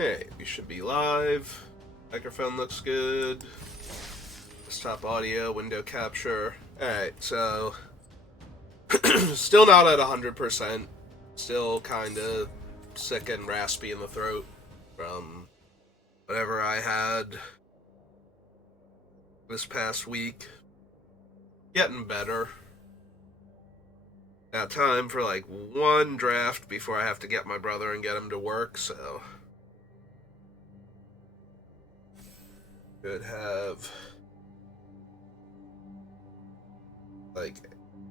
Hey, we should be live. Microphone looks good. Desktop audio, window capture. Alright, so still not at 100%. Still kind of sick and raspy in the throat from whatever I had this past week. Getting better. Got time for like one draft before I have to get my brother and get him to work, so should have like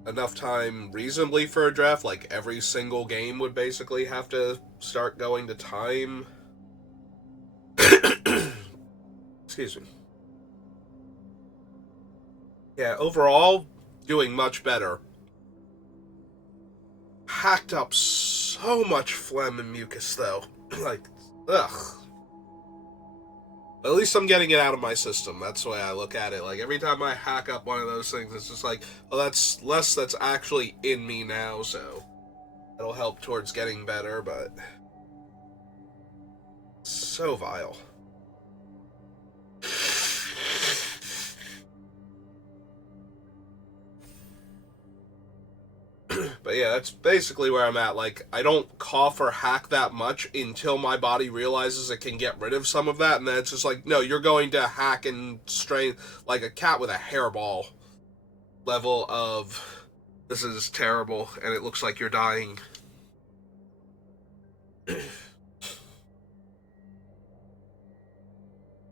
enough time reasonably for a draft. Like every single game would basically have to start going to time. Excuse me. Yeah, overall, doing much better. Hacked up so much phlegm and mucus, though. Like, ugh. At least I'm getting it out of my system. That's the way I look at it. Like, every time I hack up one of those things, it's just like, well, that's less that's actually in me now, so that'll help towards getting better, but so vile. But yeah, that's basically where I'm at. Like, I don't cough or hack that much until my body realizes it can get rid of some of that, and then it's just like, no, you're going to hack and strain like a cat with a hairball level of, this is terrible, and it looks like you're dying.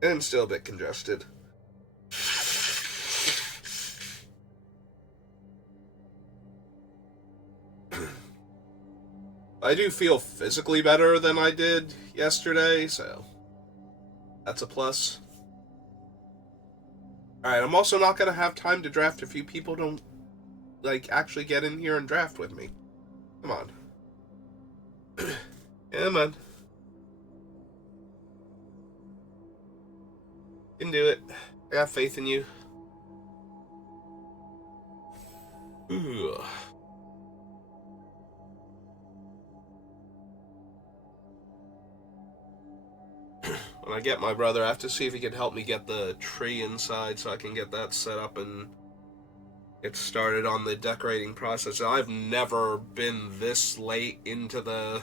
And still a bit congested. I do feel physically better than I did yesterday, so that's a plus. Alright, I'm also not going to have time to draft if you people don't, like, actually get in here and draft with me. Come on. Yeah, man. You can do it. I got faith in you. Ugh. When I get my brother, I have to see if he can help me get the tree inside so I can get that set up and get started on the decorating process. I've never been this late into the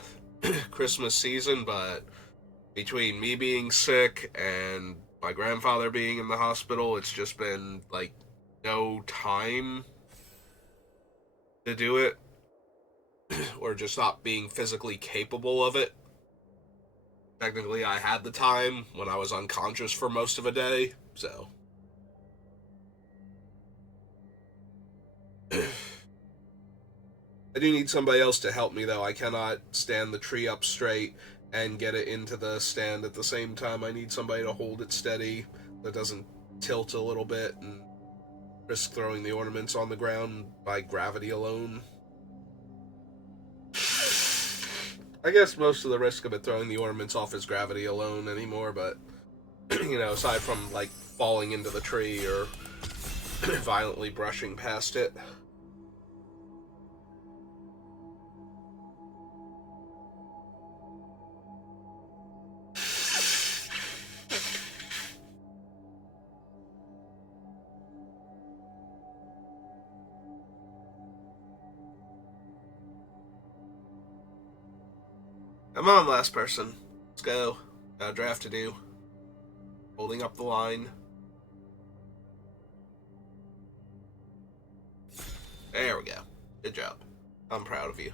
Christmas season, but between me being sick and my grandfather being in the hospital, it's just been like no time to do it, or just not being physically capable of it. Technically, I had the time when I was unconscious for most of a day, so. I do need somebody else to help me, though. I cannot stand the tree up straight and get it into the stand at the same time. I need somebody to hold it steady that doesn't tilt a little bit and risk throwing the ornaments on the ground by gravity alone. I guess most of the risk of it throwing the ornaments off is gravity alone anymore, but, you know, aside from, like, falling into the tree or violently brushing past it. Come on, last person. Let's go. Got a draft to do. Holding up the line. There we go. Good job. I'm proud of you.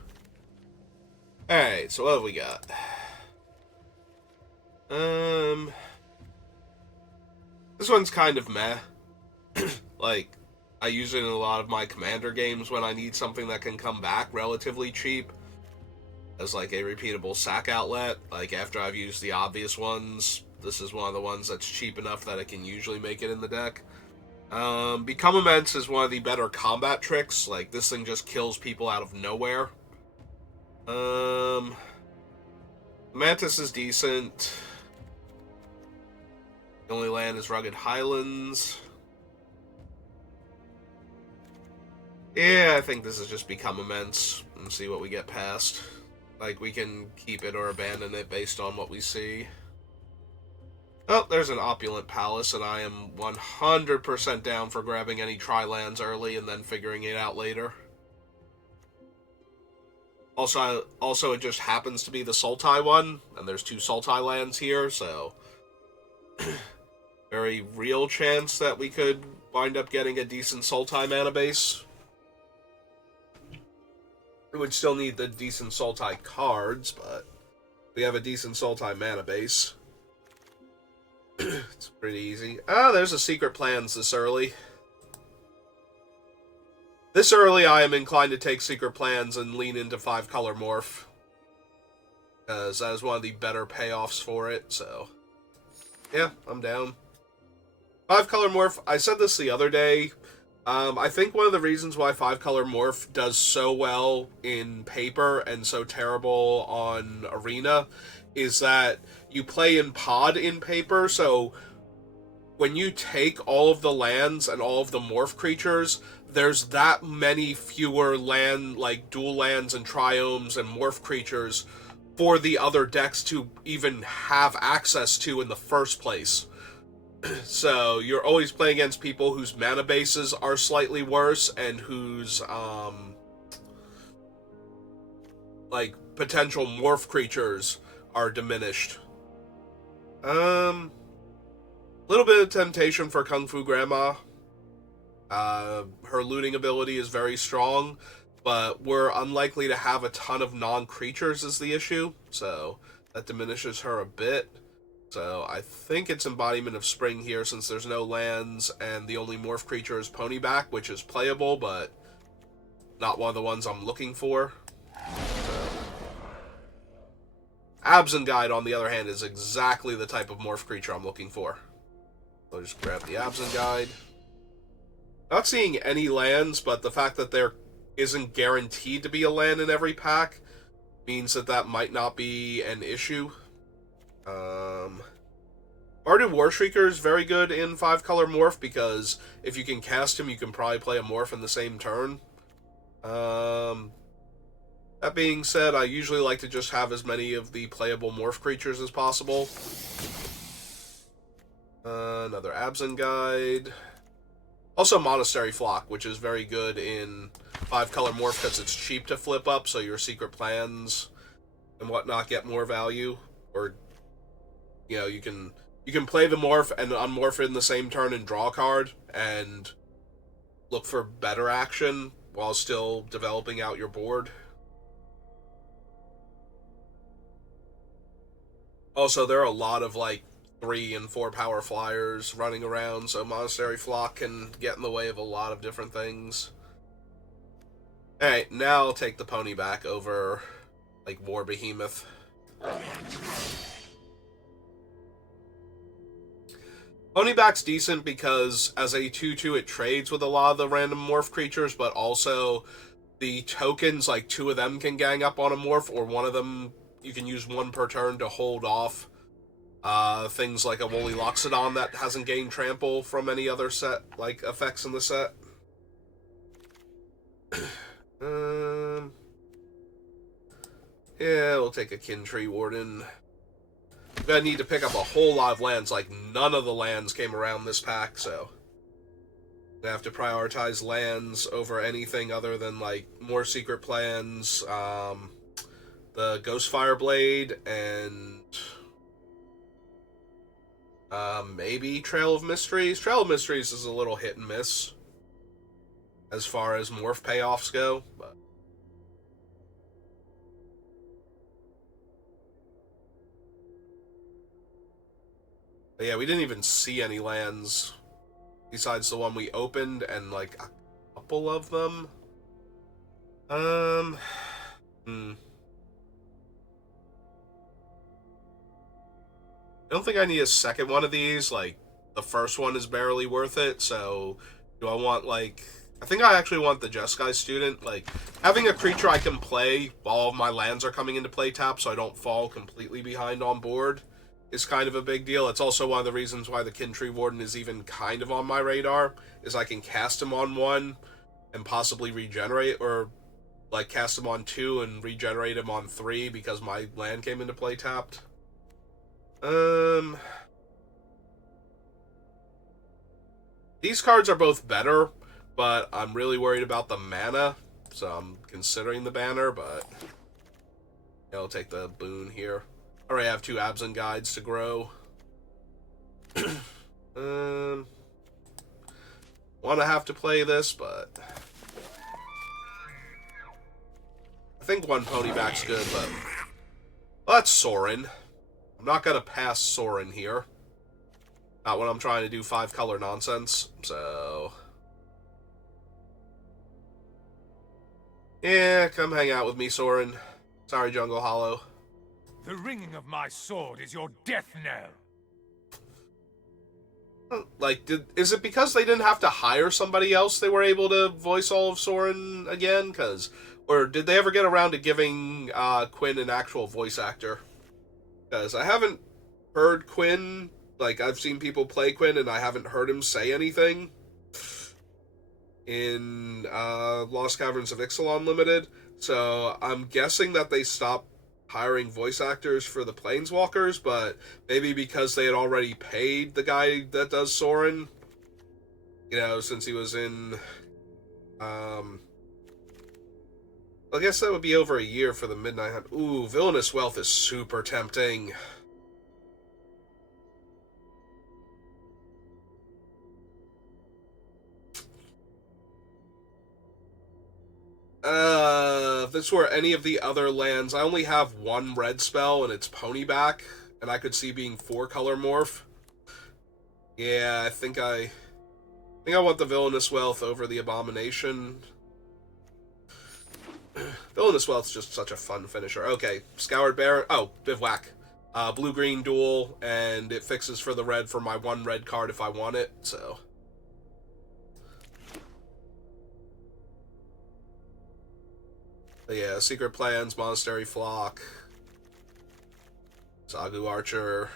Alright, so what have we got? This one's kind of meh. Like, I use it in a lot of my commander games when I need something that can come back relatively cheap as like a repeatable sack outlet. Like, after I've used the obvious ones, this is one of the ones that's cheap enough that I can usually make it in the deck. Become Immense is one of the better combat tricks. Like, this thing just kills people out of nowhere. Mantis is decent. The only land is Rugged Highlands. Yeah, I think this is just Become Immense and see what we get past. Like, we can keep it or abandon it based on what we see. Oh, there's an opulent palace, and I am 100% down for grabbing any tri-lands early and then figuring it out later. Also, it just happens to be the Sultai one, and there's 2 Sultai lands here, so very real chance that we could wind up getting a decent Sultai mana base. We would still need the decent Sultai cards, but we have a decent Sultai mana base. It's pretty easy. Ah, there's a Secret Plans this early. This early, I am inclined to take Secret Plans and lean into 5-color morph, because that is one of the better payoffs for it, so yeah, I'm down. 5-color morph, I said this the other day, I think one of the reasons why 5-color morph does so well in paper and so terrible on arena is that you play in pod in paper, so when you take all of the lands and all of the morph creatures, there's that many fewer land, like dual lands and triomes and morph creatures for the other decks to even have access to in the first place. So you're always playing against people whose mana bases are slightly worse and whose like potential morph creatures are diminished. Little bit of temptation for Kung Fu Grandma. Her looting ability is very strong, but we're unlikely to have a ton of non-creatures is the issue, so that diminishes her a bit. So I think it's Embodiment of Spring here, since there's no lands, and the only morph creature is Ponyback, which is playable, but not one of the ones I'm looking for. So. Absent Guide, on the other hand, is exactly the type of morph creature I'm looking for. So just grab the Absent Guide. Not seeing any lands, but the fact that there isn't guaranteed to be a land in every pack means that that might not be an issue. Bardu Warshrieker is very good in 5-color morph, because if you can cast him, you can probably play a morph in the same turn. That being said, I usually like to just have as many of the playable morph creatures as possible. Another Absent Guide. Also Monastery Flock, which is very good in 5-color morph because it's cheap to flip up, so your Secret Plans and whatnot get more value. Or, you know, you can play the morph and unmorph it in the same turn and draw a card, and look for better action while still developing out your board. Also, there are a lot of, like, 3 and 4 power flyers running around, so Monastery Flock can get in the way of a lot of different things. Alright, now I'll take the Ponyback over, like, War Behemoth. Ponyback's decent because as a 2-2 it trades with a lot of the random morph creatures, but also the tokens, like 2 of them can gang up on a morph, or one of them, you can use 1 per turn to hold off things like a Woolly Loxodon that hasn't gained trample from any other set, like, effects in the set. Yeah, we'll take a Kintree Warden. I'm gonna need to pick up a whole lot of lands, like, none of the lands came around this pack, so I have to prioritize lands over anything other than, like, more Secret Plans, the Ghostfire Blade, and maybe Trail of Mysteries. Trail of Mysteries is a little hit and miss as far as morph payoffs go, but yeah, we didn't even see any lands besides the one we opened, and like a couple of them. I don't think I need a second one of these. Like, the first one is barely worth it, so do I want, like... I think I actually want the Jeskai Student. Like, having a creature I can play while all of my lands are coming into play tap so I don't fall completely behind on board is kind of a big deal. It's also one of the reasons why the Kintree Warden is even kind of on my radar, is I can cast him on 1 and possibly regenerate, or, like, cast him on 2 and regenerate him on 3 because my land came into play tapped. These cards are both better, but I'm really worried about the mana, so I'm considering the banner, but yeah, I'll take the boon here. I already have 2 Absent Guides to grow. Want to have to play this, but I think 1 Ponyback's good, but well, that's Sorin. I'm not going to pass Sorin here. Not when I'm trying to do 5-color nonsense, so yeah, come hang out with me, Sorin. Sorry, Jungle Hollow. The ringing of my sword is your death knell. Like, is it because they didn't have to hire somebody else they were able to voice all of Sorin again? Or did they ever get around to giving Quinn an actual voice actor? Because I haven't heard Quinn, like, I've seen people play Quinn, and I haven't heard him say anything in Lost Caverns of Ixalan Limited, so I'm guessing that they stopped hiring voice actors for the Planeswalkers, but maybe because they had already paid the guy that does Sorin, you know, since he was in, I guess that would be over a year for the Midnight Hunt. Ooh, Villainous Wealth is super tempting. If this were any of the other lands, I only have 1 red spell, and it's Ponyback, and I could see being 4-color morph. Yeah, I think I want the Villainous Wealth over the Abomination. Villainous Wealth's just such a fun finisher. Okay, Scoured Baron. Oh, Bivouac. Blue-green duel, and it fixes for the red for my 1 red card if I want it, so. But yeah, Secret Plans, Monastery Flock, Zagu Archer,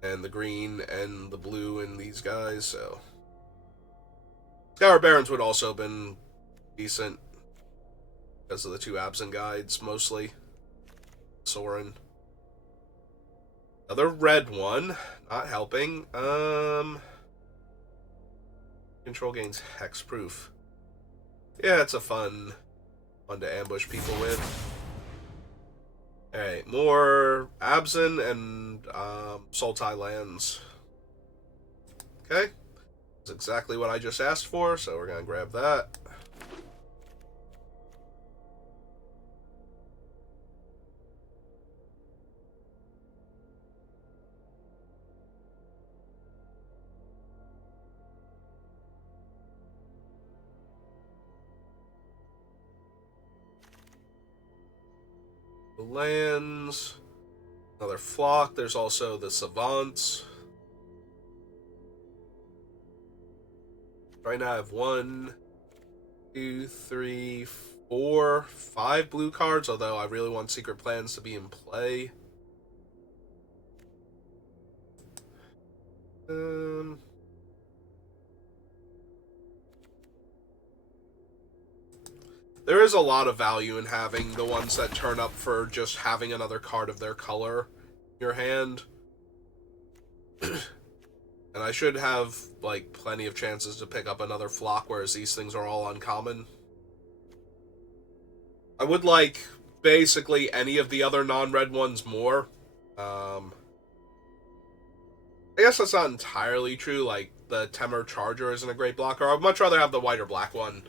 and the green and the blue in these guys, so. Scour Barons would also have been decent because of the 2 Absent Guides, mostly. Sorin. Another red one, not helping. Control gains hexproof. Yeah, it's a fun to ambush people with. Alright, more Absent and Sultai lands. Okay. That's exactly what I just asked for, so we're going to grab that. The lands. Another flock. There's also the Savants. Right now I have 1, 2, 3, 4, 5 blue cards, although I really want Secret Plans to be in play. There is a lot of value in having the ones that turn up for just having another card of their color in your hand. And I should have, like, plenty of chances to pick up another flock, whereas these things are all uncommon. I would like basically any of the other non-red ones more. I guess that's not entirely true, like, the Temur Charger isn't a great blocker. I'd much rather have the white or black one.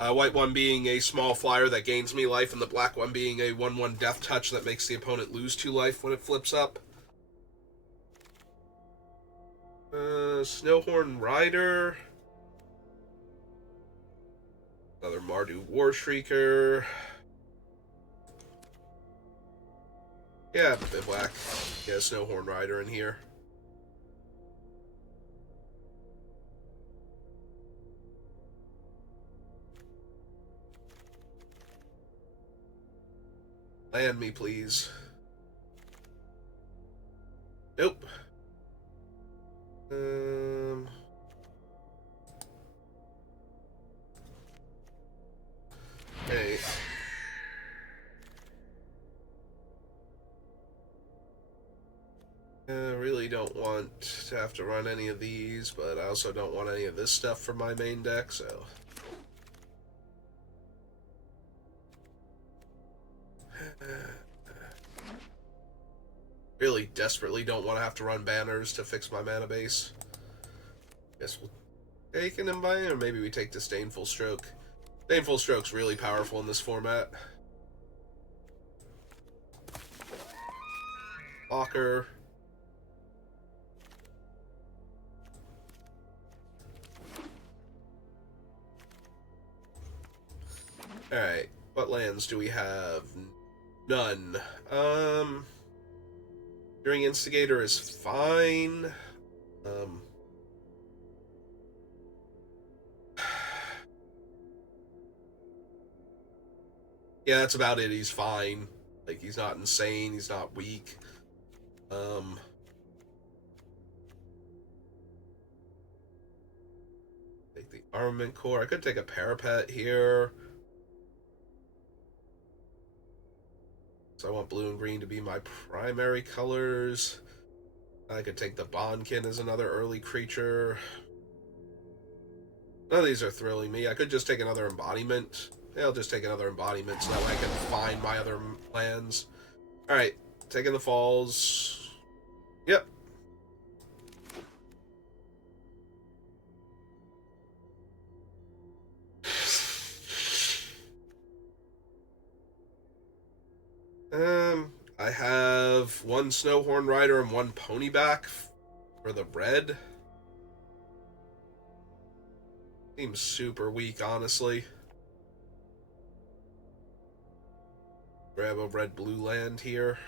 White one being a small flyer that gains me life, and the black one being a 1/1 death touch that makes the opponent lose 2 life when it flips up. Snowhorn Rider. Another Mardu Warshrieker. Yeah, Bivouac. Yeah, Snowhorn Rider in here. Land me, please. Nope. Okay. really don't want to have to run any of these, but I also don't want any of this stuff for my main deck, so... Really desperately don't want to have to run banners to fix my mana base. Guess we'll take an Embody, or maybe we take Disdainful Stroke. Disdainful Stroke's really powerful in this format. Blocker. Alright, what lands do we have? None. During Instigator is fine. Yeah, that's about it. He's fine. Like, he's not insane, he's not weak. Take the Armament Core. I could take a Parapet here. So I want blue and green to be my primary colors. I could take the Bondkin as another early creature. None of these are thrilling me. I could just take another embodiment. Yeah, I'll just take another embodiment so that way I can find my other lands. Alright, taking the falls. Yep. I have one Snowhorn Rider and one Ponyback for the red. Seems super weak, honestly. Grab a red-blue land here.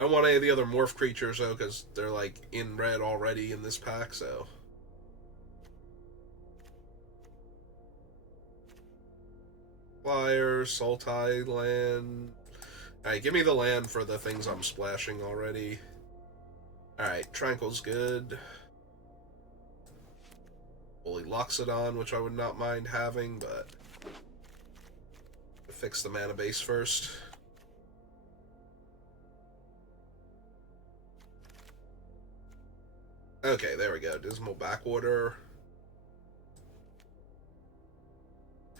I don't want any of the other morph creatures, though, because they're, like, in red already in this pack, so... Flyer, Sultai land... Alright, give me the land for the things I'm splashing already. Alright, Tranquil's good. Holy Loxodon, which I would not mind having, but... fix the mana base first. Okay, there we go. Dismal Backwater.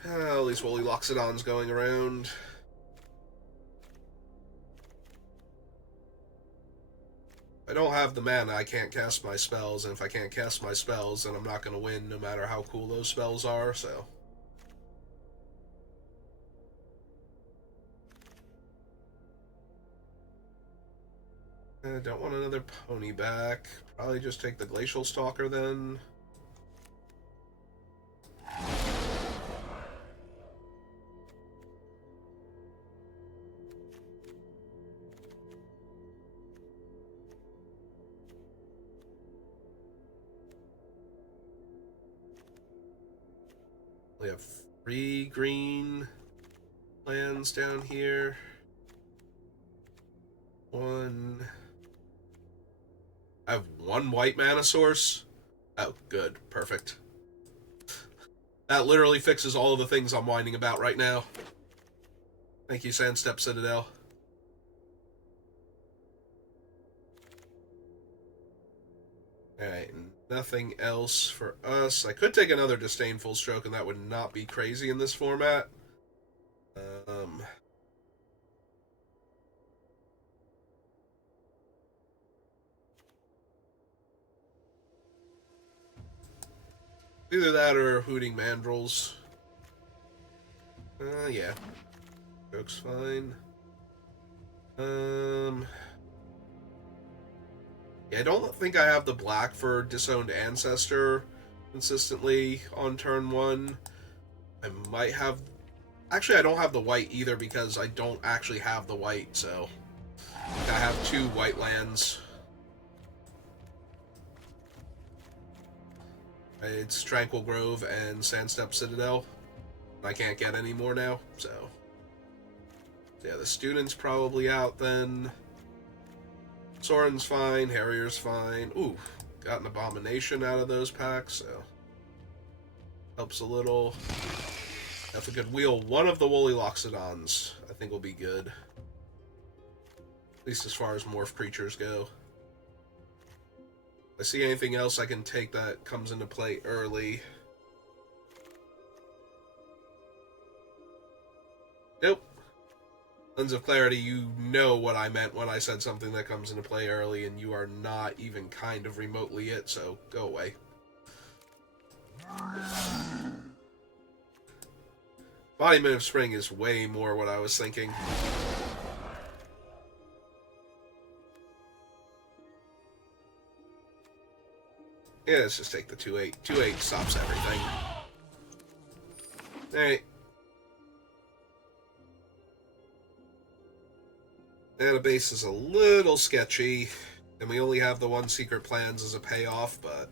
At least Woolly Loxodon's going around. I don't have the mana, I can't cast my spells, and if I can't cast my spells, then I'm not going to win no matter how cool those spells are, so... I don't want another pony back. Probably just take the Glacial Stalker then. We have 3 green lands down here. 1. I have 1 white mana source. Oh, good. Perfect. That literally fixes all of the things I'm whining about right now. Thank you, Sandstep Citadel. Alright, nothing else for us. I could take another Disdainful Stroke, and that would not be crazy in this format. Either that or Hooting Mandrills. Yeah. Joke's fine. Yeah, I don't think I have the black for Disowned Ancestor consistently on turn 1. I might have... Actually, I don't have the white either because I don't actually have the white, so... I have 2 white lands. It's Tranquil Grove and Sandstep Citadel. I can't get any more now, so... Yeah, the student's probably out then. Soren's fine, Harrier's fine. Ooh, got an Abomination out of those packs, so... Helps a little. That's a good wheel. One of the Woolly Loxodons, I think, will be good. least as far as morph creatures go. If I see anything else I can take that comes into play early. Nope. Lens of Clarity, you know what I meant when I said something that comes into play early, and you are not even kind of remotely it, so go away. Embodiment of Spring is way more what I was thinking. Yeah, let's just take the 2-8. 2-8 stops everything. Alright. Database is a little sketchy, and we only have the one Secret Plans as a payoff, but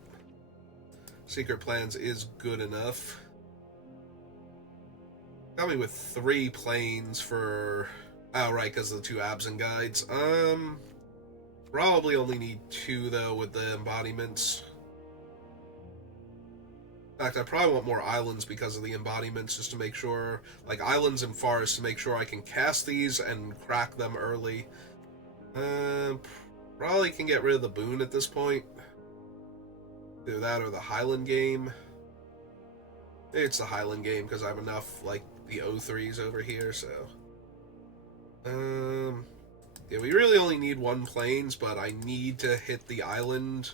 Secret Plans is good enough. Got me with 3 planes for... Oh, right, because of the 2 absent guides. Probably only need 2, though, with the embodiments. In fact, I probably want more islands because of the embodiments, just to make sure... Like, islands and forests, to make sure I can cast these and crack them early. Probably can get rid of the boon at this point. Either that or the Highland game. Maybe it's the Highland game, because I have enough, like, the O3s over here, so... Yeah, we really only need 1 planes, but I need to hit the island.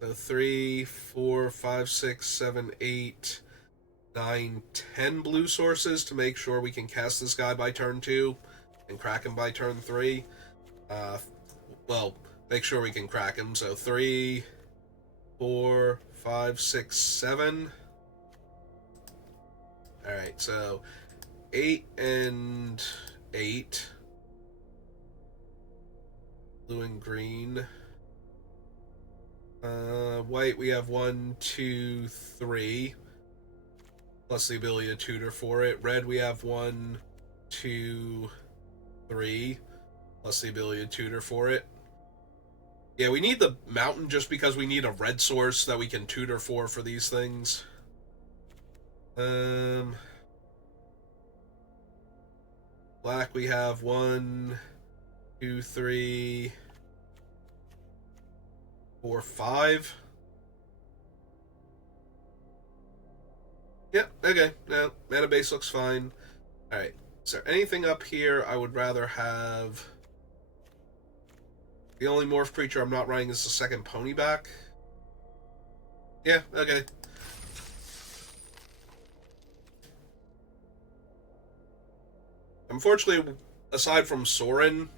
So 3, 4, 5, 6, 7, 8, 9, 10 blue sources to make sure we can cast this guy by turn 2 and crack him by turn 3. Well, make sure we can crack him. So 3, 4, 5, 6, 7. Alright, so 8 and 8. Blue and green. White, we have 1, 2, 3. Plus the ability to tutor for it. Red, we have 1, 2, 3. Plus the ability to tutor for it. Yeah, we need the mountain just because we need a red source that we can tutor for these things. Black, we have 1, 2, 3, 4, 5. Yep, okay. No, mana base looks fine. Alright, is there anything up here I would rather have? The only morph creature I'm not running is the second pony back. Yeah, okay. Unfortunately, aside from Sorin,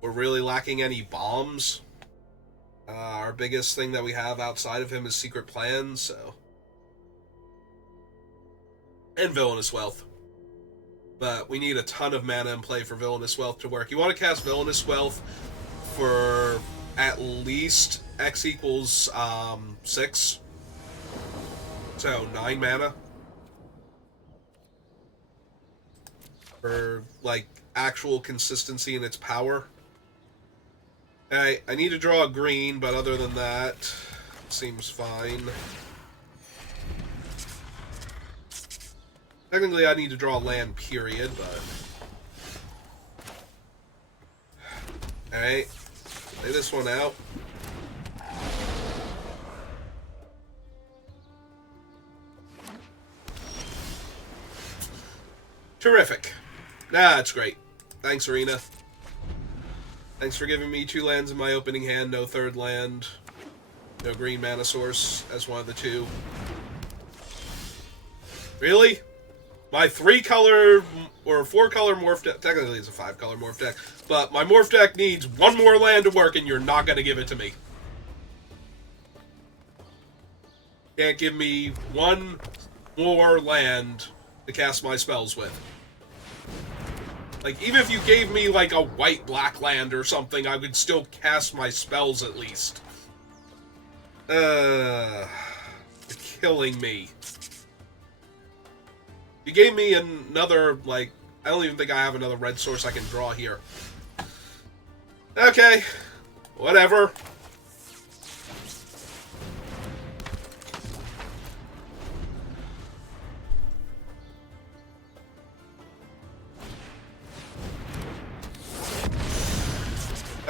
we're really lacking any bombs. Our biggest thing that we have outside of him is Secret Plans, so... And Villainous Wealth. But we need a ton of mana in play for Villainous Wealth to work. You want to cast Villainous Wealth for at least X equals 6. So 9 mana. For, like, actual consistency in its power. I need to draw a green, but other than that, seems fine. Technically, I need to draw land, period, but... Alright. Lay this one out. Terrific. That's great. Thanks, Arena. Thanks for giving me 2 lands in my opening hand, no third land, no green mana source as one of the 2. Really? My 3-color or 4-color morph deck, technically it's a 5-color morph deck, but my morph deck needs 1 more land to work and you're not going to give it to me. Can't give me 1 more land to cast my spells with. Like, even if you gave me, like, a white-black land or something, I would still cast my spells at least. You're killing me. You gave me another, like... I don't even think I have another red source I can draw here. Okay. Whatever.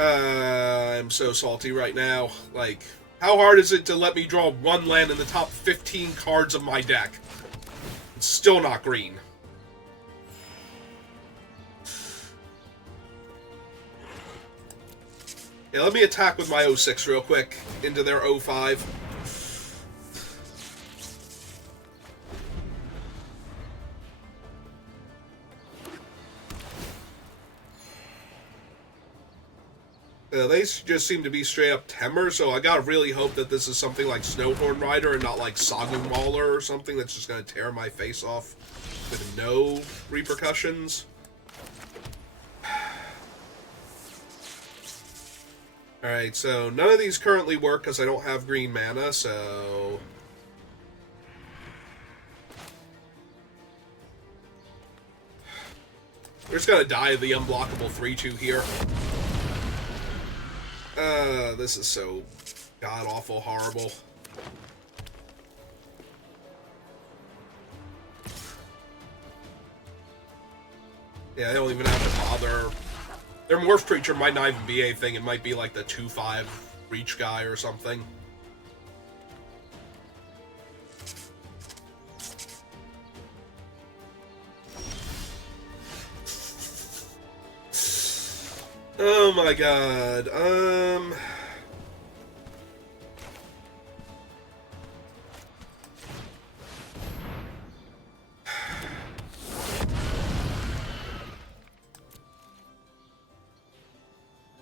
I'm so salty right now. Like, how hard is it to let me draw one land in the top 15 cards of my deck? It's still not green. Yeah, let me attack with my 06 real quick into their 05. They just seem to be straight up Temur, so I gotta really hope that this is something like Snowhorn Rider and not like Sagu Mauler or something that's just gonna tear my face off with no repercussions. Alright, so none of these currently work because I don't have green mana, so... we're just gonna die of the unblockable 3-2 here. This is so god-awful horrible. Yeah, I don't even have to bother. Their morph creature might not even be anything. It might be like the 2/5 reach guy or something. Oh my god.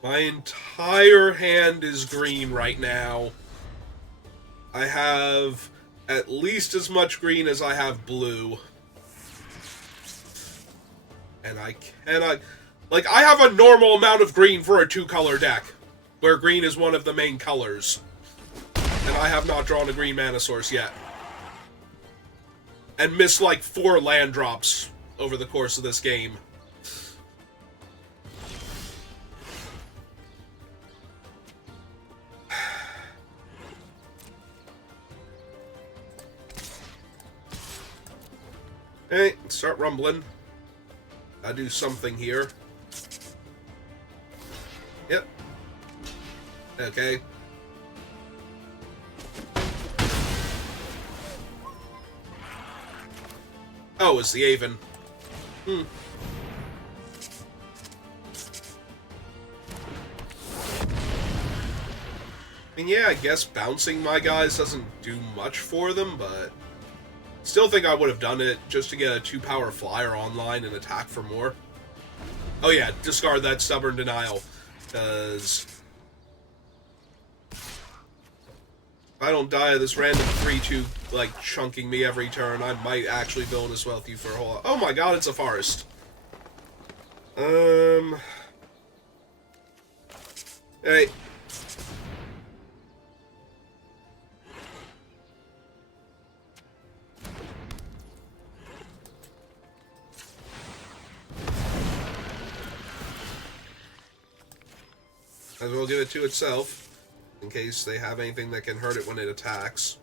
My entire hand is green right now. I have at least as much green as I have blue. And I cannot... like, I have a normal amount of green for a 2-color deck, where green is one of the main colors. And I have not drawn a green mana source yet. And missed like 4 land drops over the course of this game. Hey, start rumbling. I'll do something here. Yep. Okay. Oh, it's the Aven. I mean, yeah, I guess bouncing my guys doesn't do much for them, but... still think I would have done it just to get a 2-power flyer online and attack for more. Oh yeah, discard that Stubborn Denial, because if I don't die of this random 3-2, like, chunking me every turn, I might actually Villainous Wealth you for a whole lot. Oh my god, it's a forest. Hey. Might as well give it to itself, in case they have anything that can hurt it when it attacks.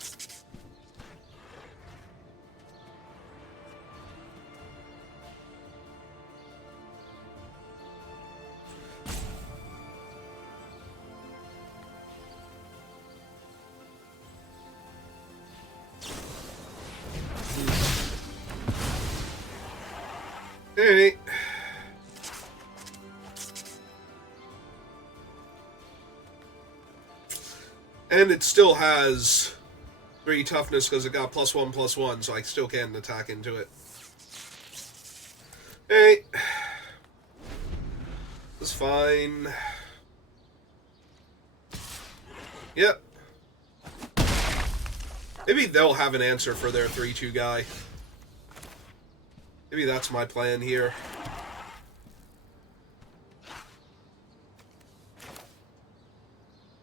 Alright. And it still has 3 toughness because it got +1/+1, so I still can attack into it. Hey, that's fine. Yep. Maybe they'll have an answer for their 3-2 guy. Maybe that's my plan here.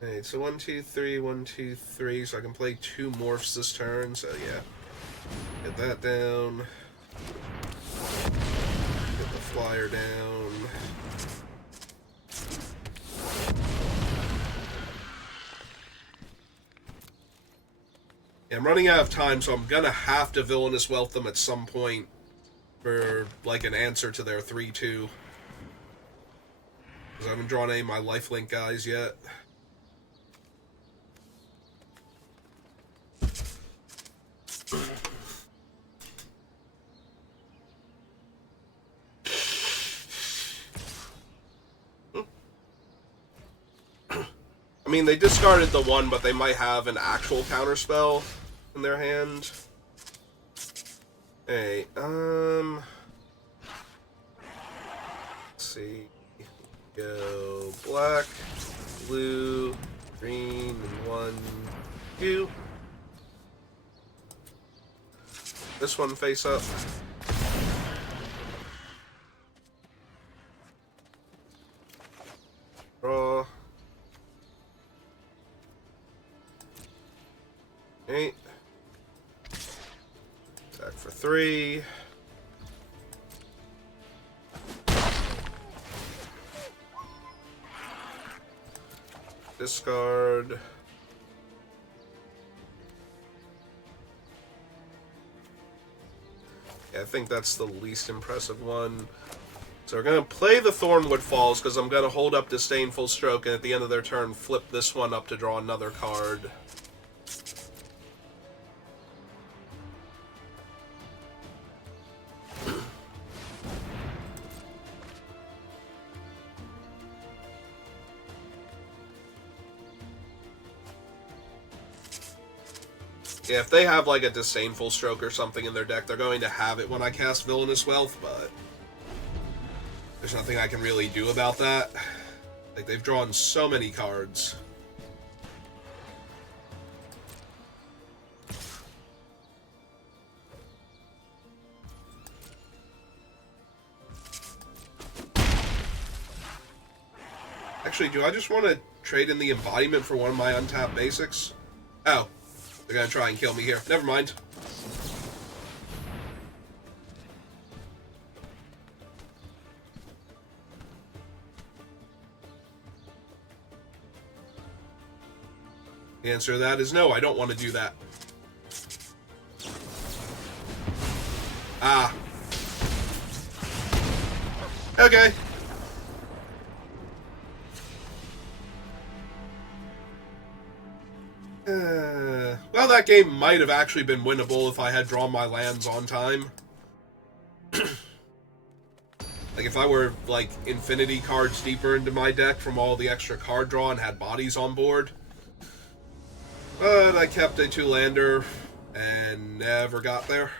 Alright, so 1, 2, 3, 1, 2, 3, so I can play 2 morphs this turn, so yeah. Get that down. Get the flyer down. Yeah, I'm running out of time, so I'm gonna have to Villainous Wealth them at some point for, like, an answer to their 3-2. Because I haven't drawn any of my lifelink guys yet. I mean, they discarded the one, but they might have an actual counterspell in their hand. Hey, let's see. Go black, blue, green, and 1, 2. This one face up. Draw. 8. Attack for 3. Discard. Yeah, I think that's the least impressive one. So we're going to play the Thornwood Falls because I'm going to hold up Disdainful Stroke and at the end of their turn flip this one up to draw another card. Yeah, if they have like a Disdainful Stroke or something in their deck, they're going to have it when I cast Villainous Wealth, but there's nothing I can really do about that. Like, they've drawn so many cards. Actually, do I just want to trade in the Embodiment for one of my untapped basics? Oh. They're gonna try and kill me here. Never mind. The answer to that is no, I don't want to do that. Ah. Okay. Well, that game might have actually been winnable if I had drawn my lands on time. Like, if I were, like, infinity cards deeper into my deck from all the extra card draw and had bodies on board. But I kept a 2-lander and never got there.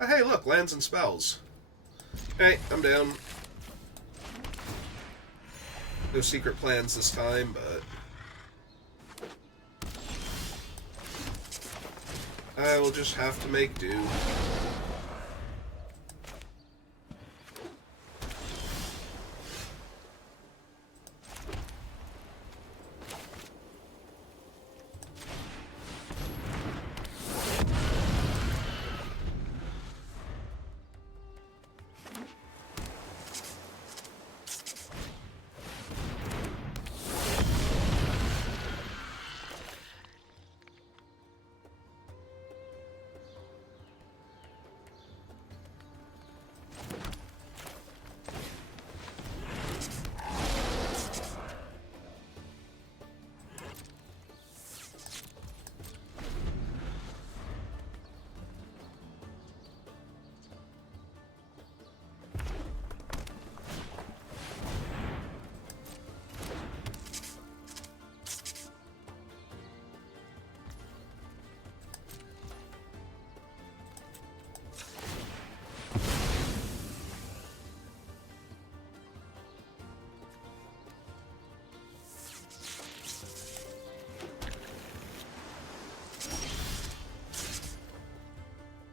Oh, hey, look, lands and spells. Okay, I'm down. No secret plans this time, but I will just have to make do.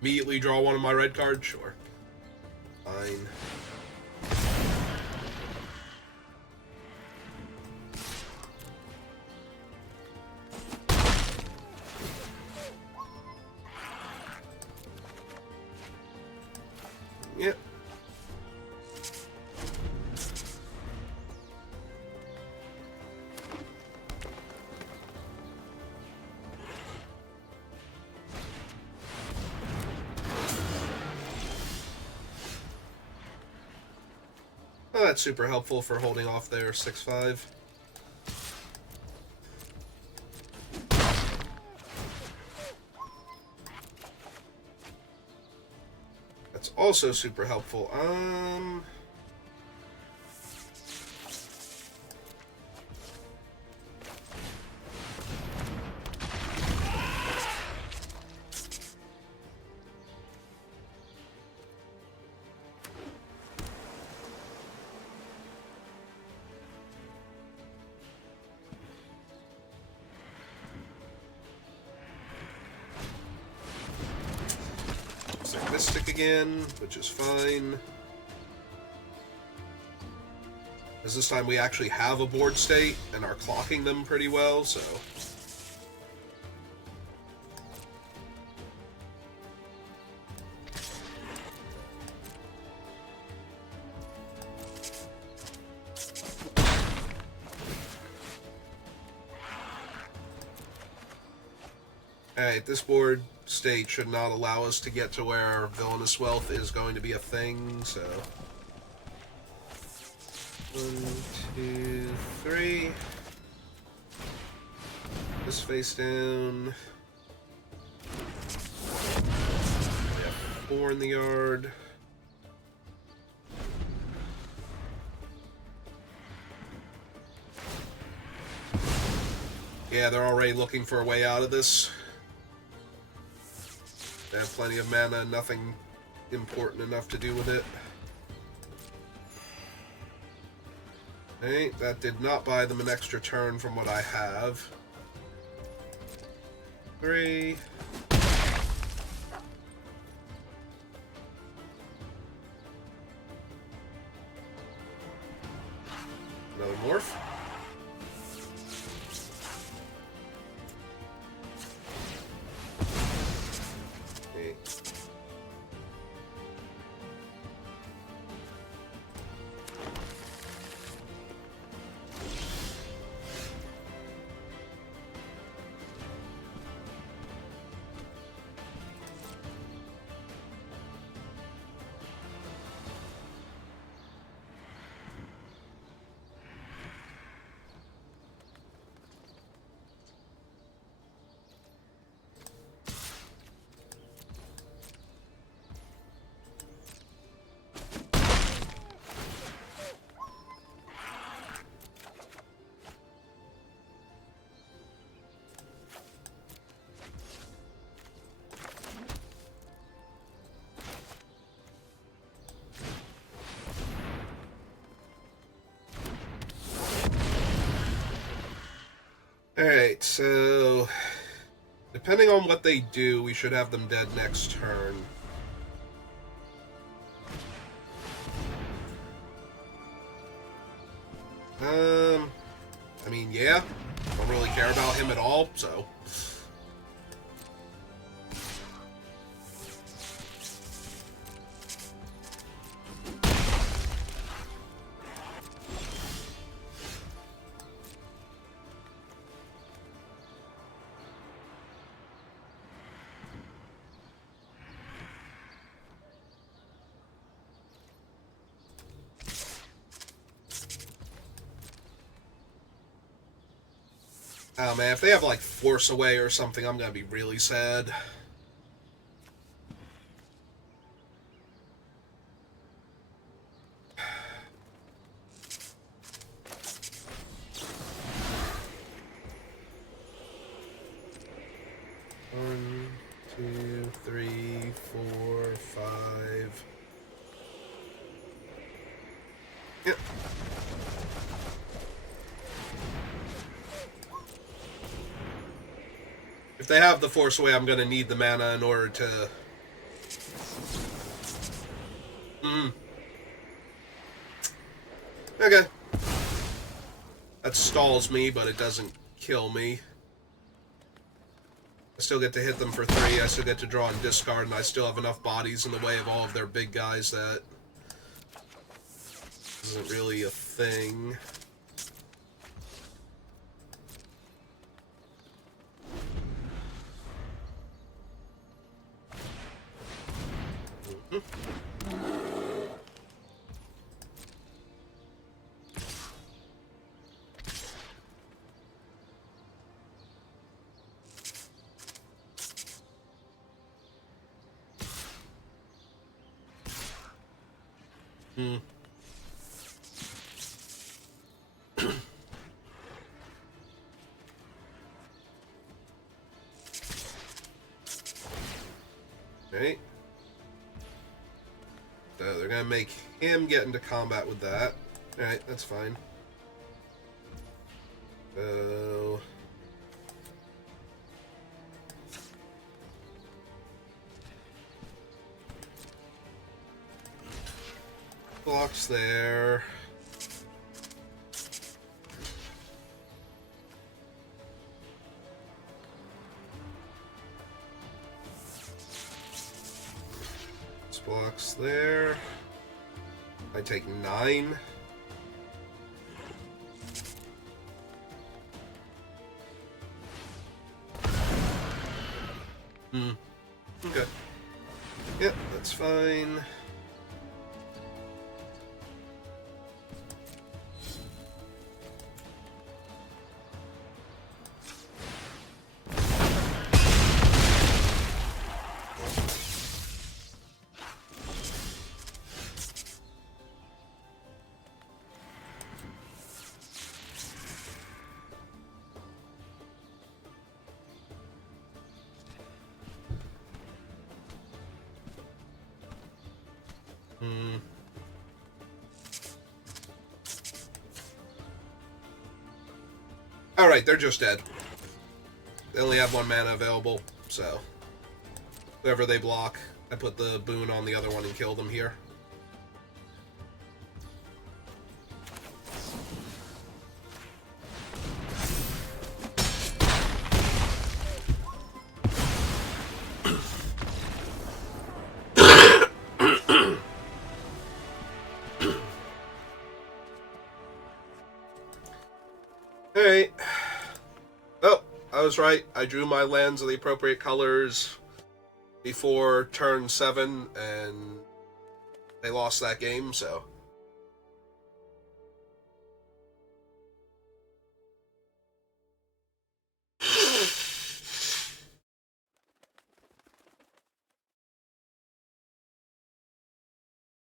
Immediately draw one of my red cards? Sure. Fine. Yep. Oh, that's super helpful for holding off their 6-5. That's also super helpful. Mystic again, which is fine. As this time we actually have a board state and are clocking them pretty well, so... Alright, this board state should not allow us to get to where Villainous Wealth is going to be a thing, so... 1, 2, 3. This face down. We have 4 in the yard. Yeah, they're already looking for a way out of this. They have plenty of mana, nothing important enough to do with it. Okay, that did not buy them an extra turn from what I have. 3. Another morph. Okay. Alright, so... depending on what they do, we should have them dead next turn. I mean, yeah. Don't really care about him at all, so... Oh man, if they have like Force Away or something, I'm gonna be really sad. One, 2, 3, 4, 5. Yep. If they have the Force Away, I'm gonna need the mana in order to... Okay. That stalls me, but it doesn't kill me. I still get to hit them for 3, I still get to draw and discard, and I still have enough bodies in the way of all of their big guys that... isn't really a thing. Hmm. Right. So they're gonna make him get into combat with that. Alright, that's fine. So... blocks there. Blocks there. I take 9. Okay. Yep, that's fine. Alright, they're just dead. They only have 1 mana available, so... whoever they block, I put the boon on the other one and kill them here. Alright. Oh, I was right. I drew my lands of the appropriate colors before turn 7, and they lost that game, so...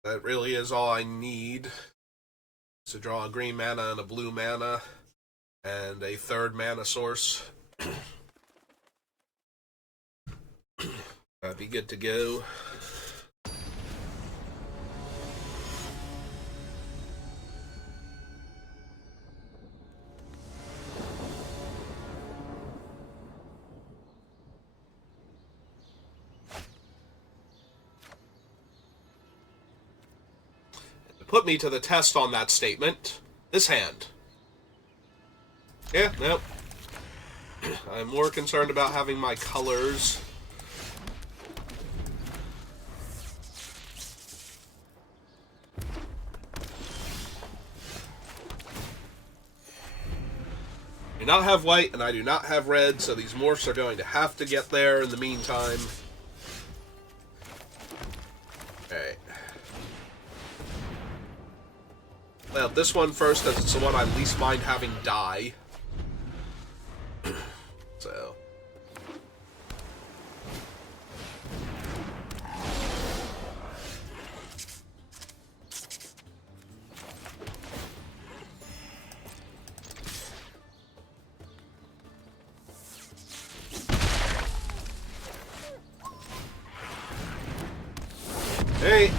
that really is all I need. To draw a green mana and a blue mana, and a 3rd mana source. That'd be good to go. To put me to the test on that statement, this hand. Yeah, nope. I'm more concerned about having my colors. I do not have white, and I do not have red, so these morphs are going to have to get there in the meantime. Alright. Well, this one first, as it's the one I least mind having die. So... hey!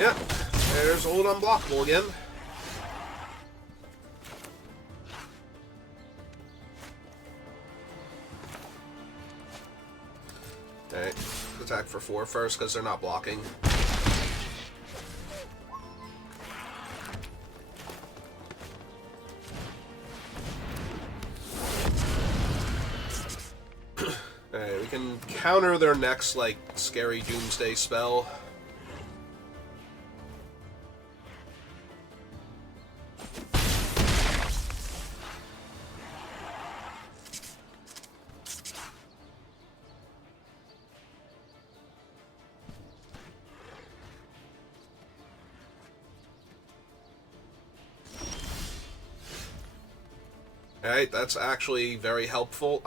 Yep, there's old unblockable again. Alright, attack for 4 first, because they're not blocking. Alright, we can counter their next, like, scary doomsday spell. Alright, that's actually very helpful.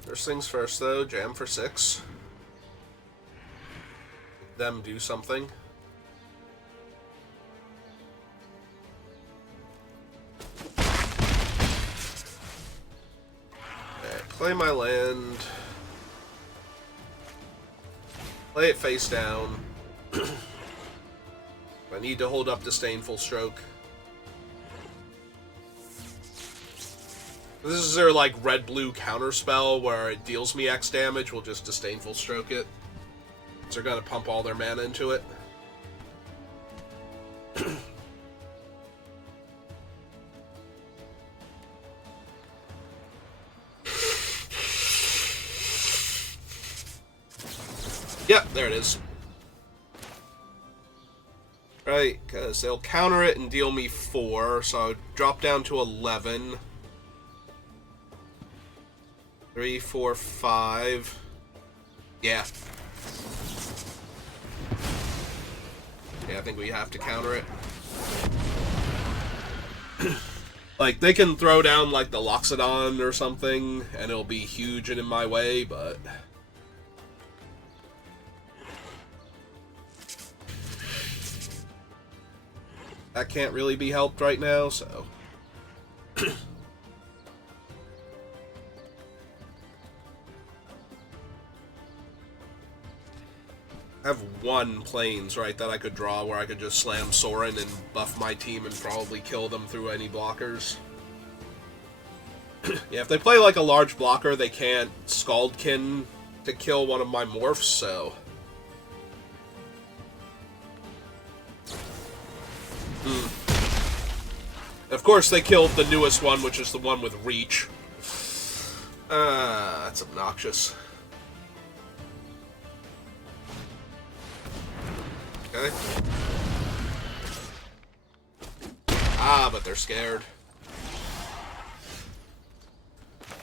First things first, though. Jam for 6. Them do something. Alright, play my land. Play it face down. I need to hold up Disdainful Stroke. This is their, like, red-blue counterspell where it deals me X damage. We'll just Disdainful Stroke it. So they're gonna pump all their mana into it. Yep, there it is. Right, because they'll counter it and deal me 4, so I'll drop down to 11. 3, 4, 5. Yeah. Yeah, I think we have to counter it. Like, they can throw down, like, the Loxodon or something, and it'll be huge and in my way, but... that can't really be helped right now, so... I have 1 Plains, right, that I could draw where I could just slam Sorin and buff my team and probably kill them through any blockers. Yeah, if they play like a large blocker, they can't Scaldkin to kill one of my morphs, so... Of course, they killed the newest one, which is the one with Reach. That's obnoxious. Okay. Ah, but they're scared.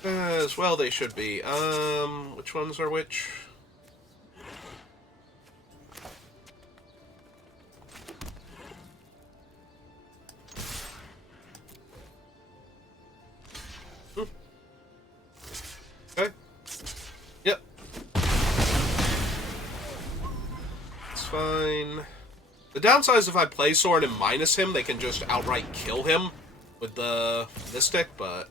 As well they should be. Which ones are which? Okay. Yep. It's fine. The downside is if I play Sorin and minus him, they can just outright kill him with the Mystic, but...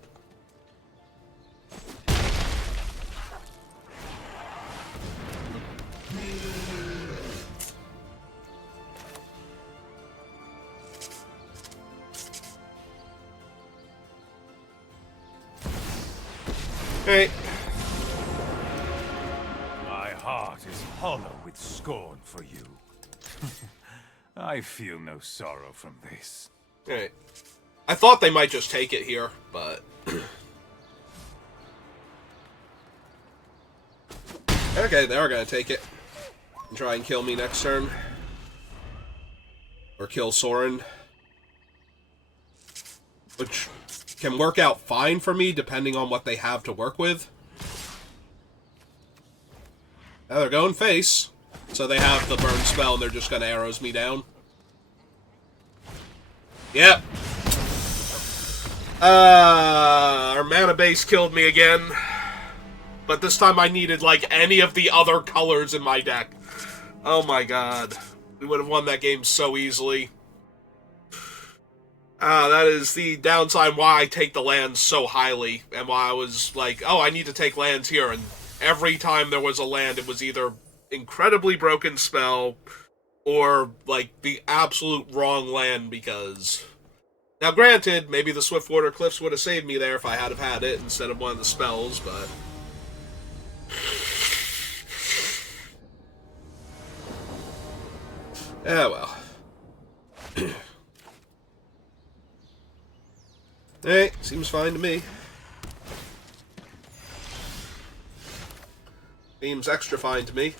Alright. My heart is hollow with scorn for you. I feel no sorrow from this. Alright. I thought they might just take it here, but... okay, they are gonna take it. And try and kill me next turn. Or kill Sorin. Which can work out fine for me, depending on what they have to work with. Now they're going face. So they have the burn spell, and they're just gonna arrows me down. Yep. Our mana base killed me again. But this time I needed, like, any of the other colors in my deck. Oh my god. We would have won that game so easily. That is the downside why I take the lands so highly, and why I was like, oh, I need to take lands here, and every time there was a land, it was either incredibly broken spell, or, like, the absolute wrong land, because... Now, granted, maybe the Swiftwater Cliffs would have saved me there if I had have had it instead of one of the spells, but... yeah, well. Alright, seems fine to me. Seems extra fine to me.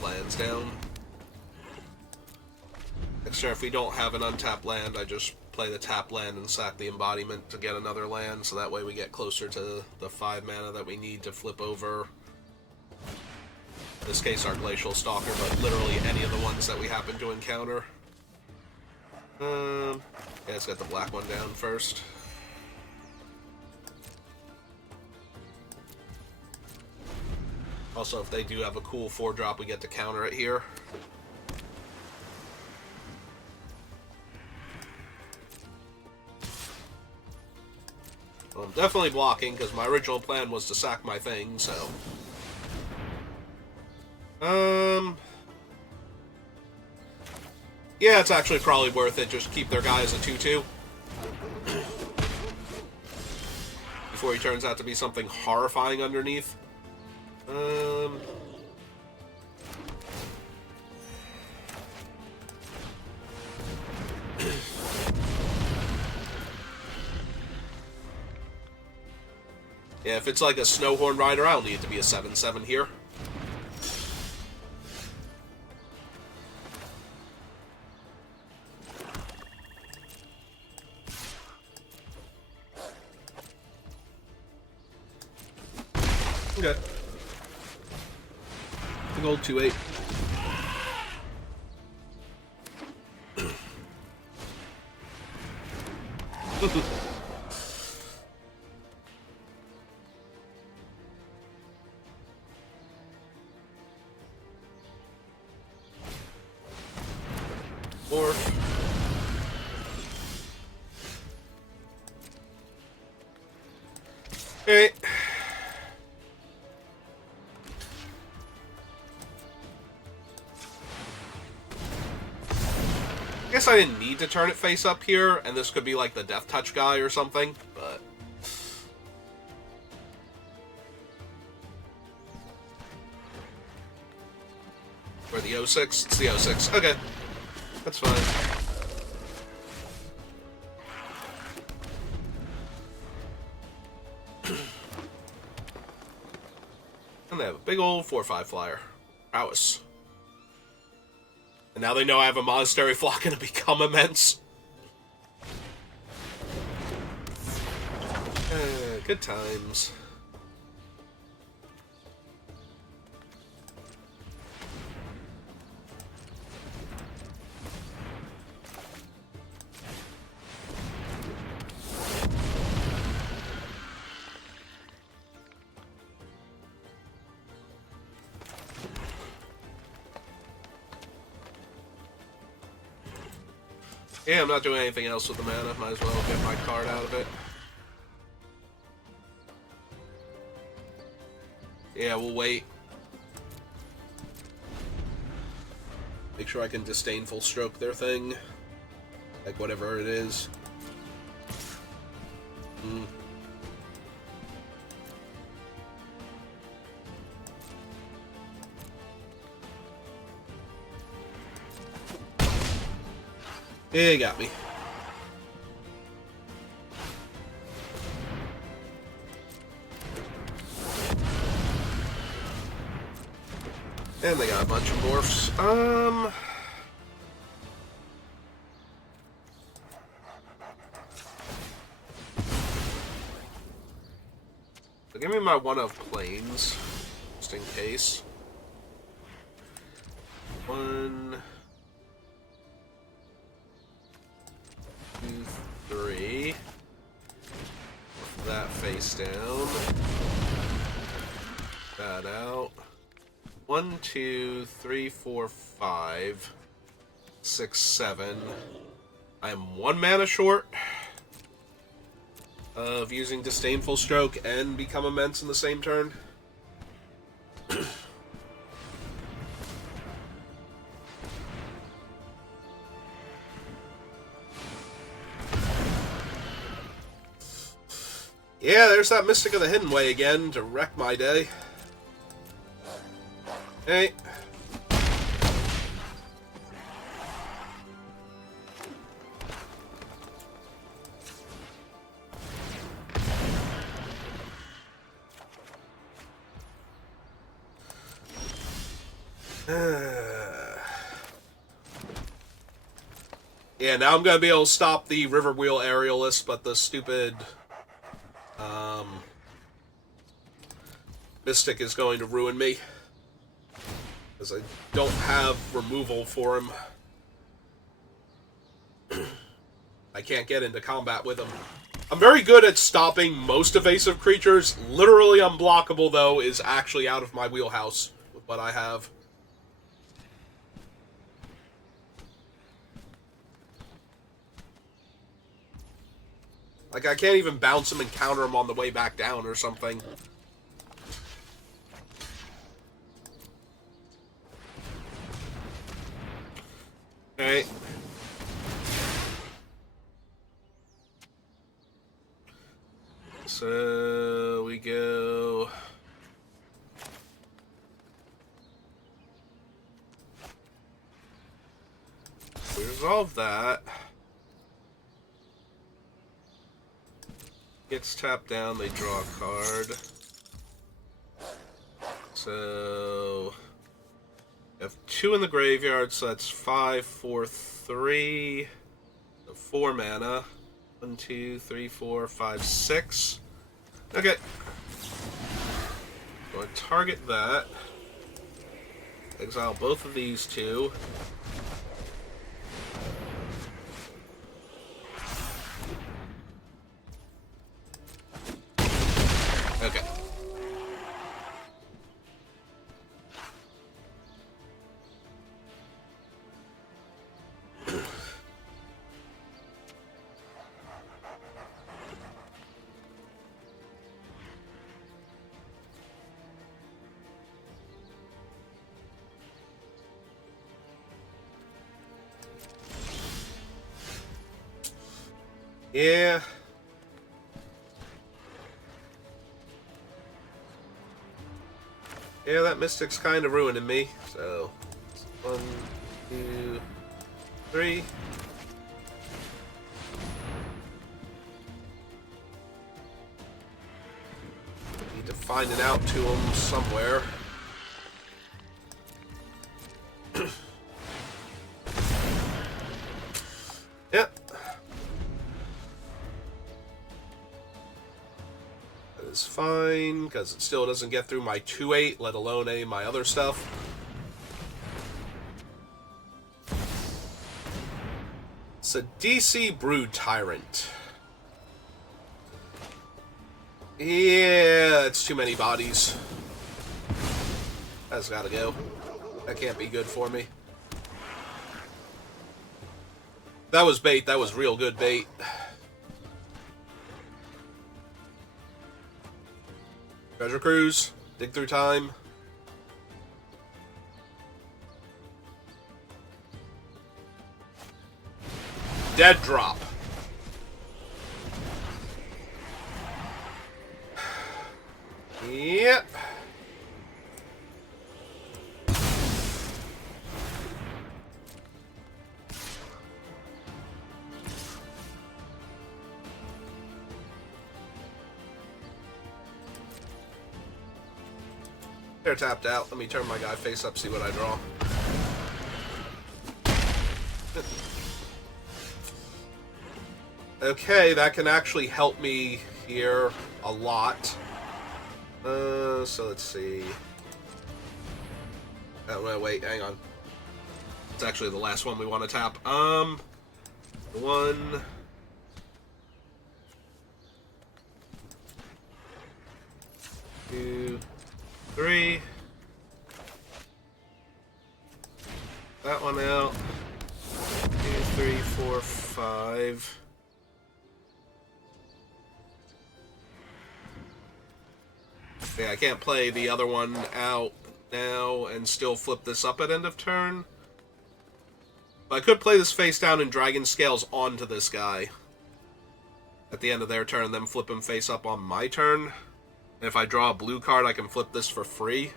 untapped lands down. Except if we don't have an untapped land, I just play the tap land and sack the embodiment to get another land, so that way we get closer to the 5 mana that we need to flip over. In this case, our Glacial Stalker, but literally any of the ones that we happen to encounter. Yeah, let's get the black one down first. Also, if they do have a cool 4-drop, we get to counter it here. Well, I'm definitely blocking, because my original plan was to sack my thing, so... Yeah, it's actually probably worth it. Just keep their guy as a 2-2. Before he turns out to be something horrifying underneath. Yeah, if it's like a Snowhorn Rider, I'll need it to be a 7/7 here. Okay. Big old 2/8. Morph. Alright. I guess I didn't need to turn it face up here, and this could be like the Death Touch guy or something, but... Or the 06? It's the 06. Okay. That's fine. And they have a big old 4/5 flyer. Prowess. And now they know I have a Monastery Flock and it become immense. Good times. Yeah, I'm not doing anything else with the mana. Might as well get my card out of it. Yeah, we'll wait. Make sure I can Disdainful Stroke their thing. Like, whatever it is. Yeah, got me. And they got a bunch of morphs. So give me my one of planes, just in case. 1, 2, 3. That face down. That out. 1, 2, 3, 4, 5, 6, 7. I am 1 mana short of using Disdainful Stroke and Become Immense in the same turn. Yeah, there's that Mystic of the Hidden Way again to wreck my day. Hey. Yeah, now I'm gonna be able to stop the River Wheel Aerialist, but the stupid Mystic is going to ruin me. Because I don't have removal for him. I can't get into combat with him. I'm very good at stopping most evasive creatures. Literally unblockable, though, is actually out of my wheelhouse with what I have. Like, I can't even bounce him and counter him on the way back down or something. Alright. So, we go... We resolve that. Gets tapped down, they draw a card. So... I have 2 in the graveyard, so that's 5, 4, 3. So 4 mana. 1, 2, 3, 4, 5, 6. Okay. So I target that. Exile both of these 2. Okay. Yeah. Yeah, that Mystic's kind of ruining me. So, 1, 2, 3. Need to find an out to him somewhere. Yep. That is fine, because it still doesn't get through my 2/8, let alone any of my other stuff. It's a DC Brood Tyrant. Yeah, it's too many bodies. That's gotta go. That can't be good for me. That was bait. That was real good bait. Treasure Cruise. Dig through time. Dead drop. Yep. They're tapped out. Let me turn my guy face up, see what I draw. Okay, that can actually help me here a lot. So let's see. Oh, wait, hang on. It's actually the last one we want to tap. 1... 2, 3. That one out. 2, 3, 4, 5. Yeah, I can't play the other one out now and still flip this up at end of turn. But I could play this face down and Dragon Scales onto this guy at the end of their turn, and then flip him face up on my turn. And if I draw a blue card, I can flip this for free.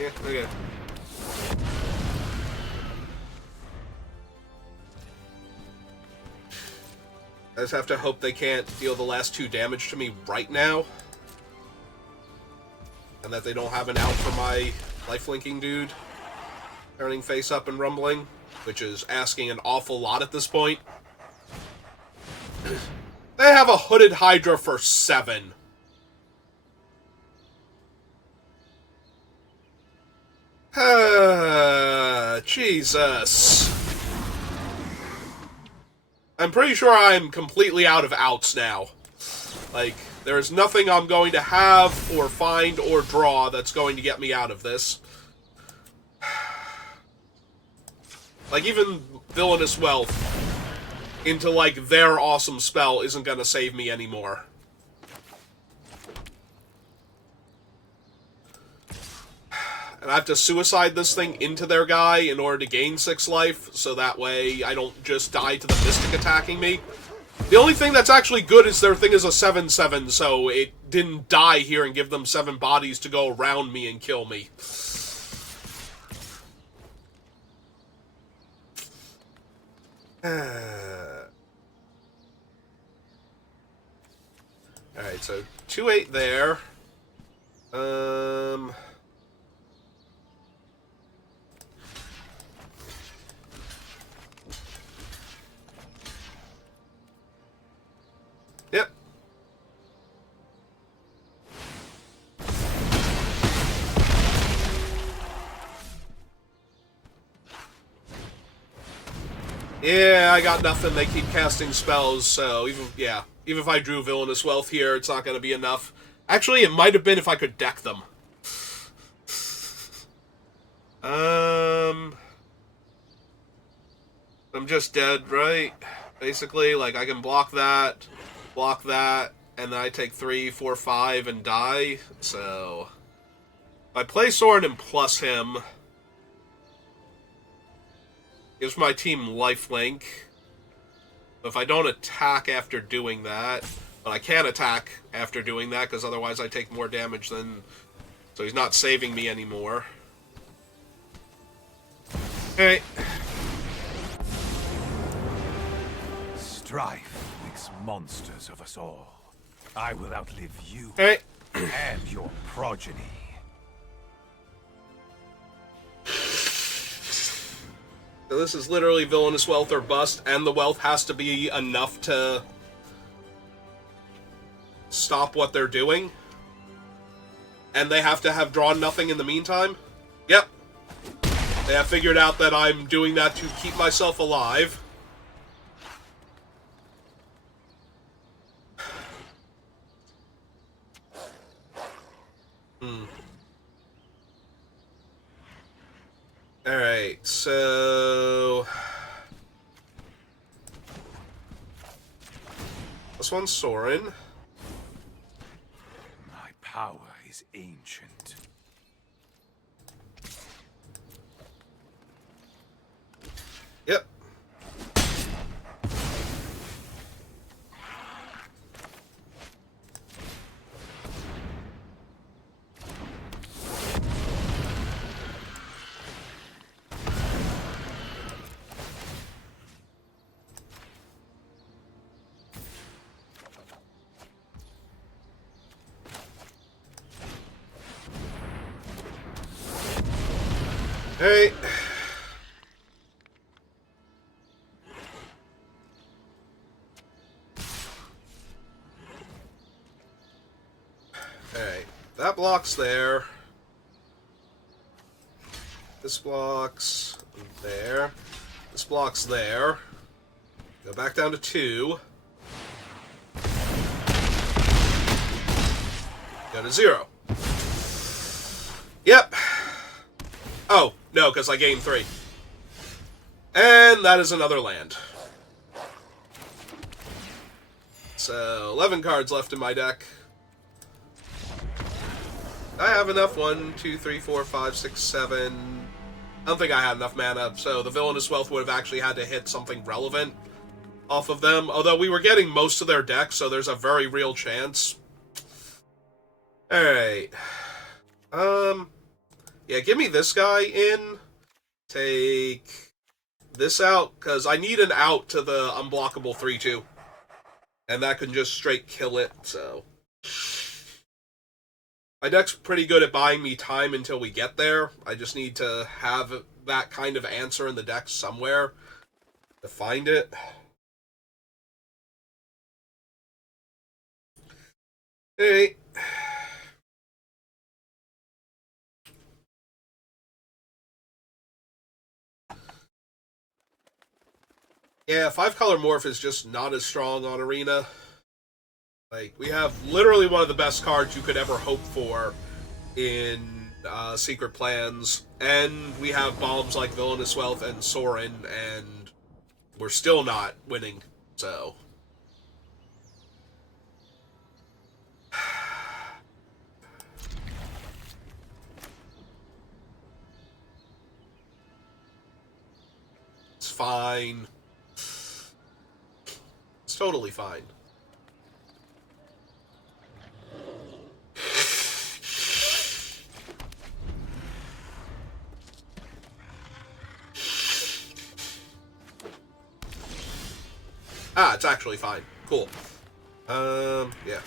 Yeah, okay. I just have to hope they can't deal the last 2 damage to me right now. And that they don't have an out for my lifelinking dude. Turning face up and rumbling, which is asking an awful lot at this point. They have a hooded Hydra for 7. Jesus. I'm pretty sure I'm completely out of outs now. Like, there's nothing I'm going to have, or find, or draw that's going to get me out of this. Like, even Villainous Wealth into, like, their awesome spell isn't gonna save me anymore. And I have to suicide this thing into their guy in order to gain 6 life, so that way I don't just die to the Mystic attacking me. The only thing that's actually good is their thing is a 7/7, so it didn't die here and give them 7 bodies to go around me and kill me. Alright, so 2/8 there. Yep. Yeah, I got nothing. They keep casting spells, so even if I drew Villainous Wealth here, it's not going to be enough. Actually, it might have been if I could deck them. I'm just dead, right? Basically, like, I can block that, and then I take 3, 4, 5, and die. So, if I play Soren and plus him, gives my team lifelink. If I don't attack after doing that, but I can attack after doing that, because otherwise I take more damage than... So he's not saving me anymore. Alright. Strife makes monsters of us all. I will outlive you and your progeny. So this is literally Villainous Wealth or bust, and the wealth has to be enough to stop what they're doing. And they have to have drawn nothing in the meantime. Yep. They have figured out that I'm doing that to keep myself alive. Alright, so... This one's Soren. My power is ancient. Yep. Alright. Alright. That block's there. This block's there. This block's there. Go back down to 2. Go to 0. Yep. Oh, no, because I gained 3. And that is another land. So, 11 cards left in my deck. I have enough. 1, 2, 3, 4, 5, 6, 7. I don't think I had enough mana, so the Villainous Wealth would have actually had to hit something relevant off of them. Although we were getting most of their deck, so there's a very real chance. Alright. Yeah, give me this guy in. Take this out, because I need an out to the unblockable 3-2. and that can just straight kill it, so... My deck's pretty good at buying me time until we get there. I just need to have that kind of answer in the deck somewhere to find it. Hey. Yeah, 5-color Morph is just not as strong on Arena. Like, we have literally one of the best cards you could ever hope for in Secret Plans, and we have bombs like Villainous Wealth and Sorin, and we're still not winning, so... It's fine. It's totally fine. Ah, it's actually fine. Cool. Yeah.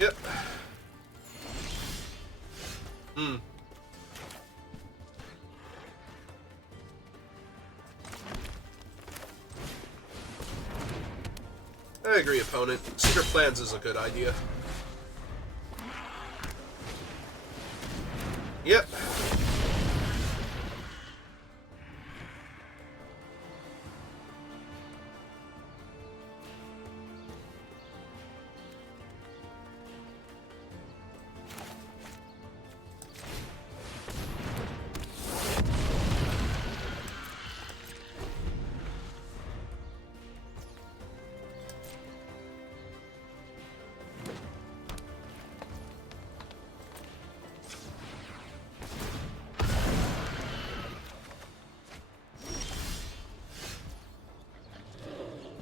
Yep. I agree, opponent. Secret Plans is a good idea. Yep.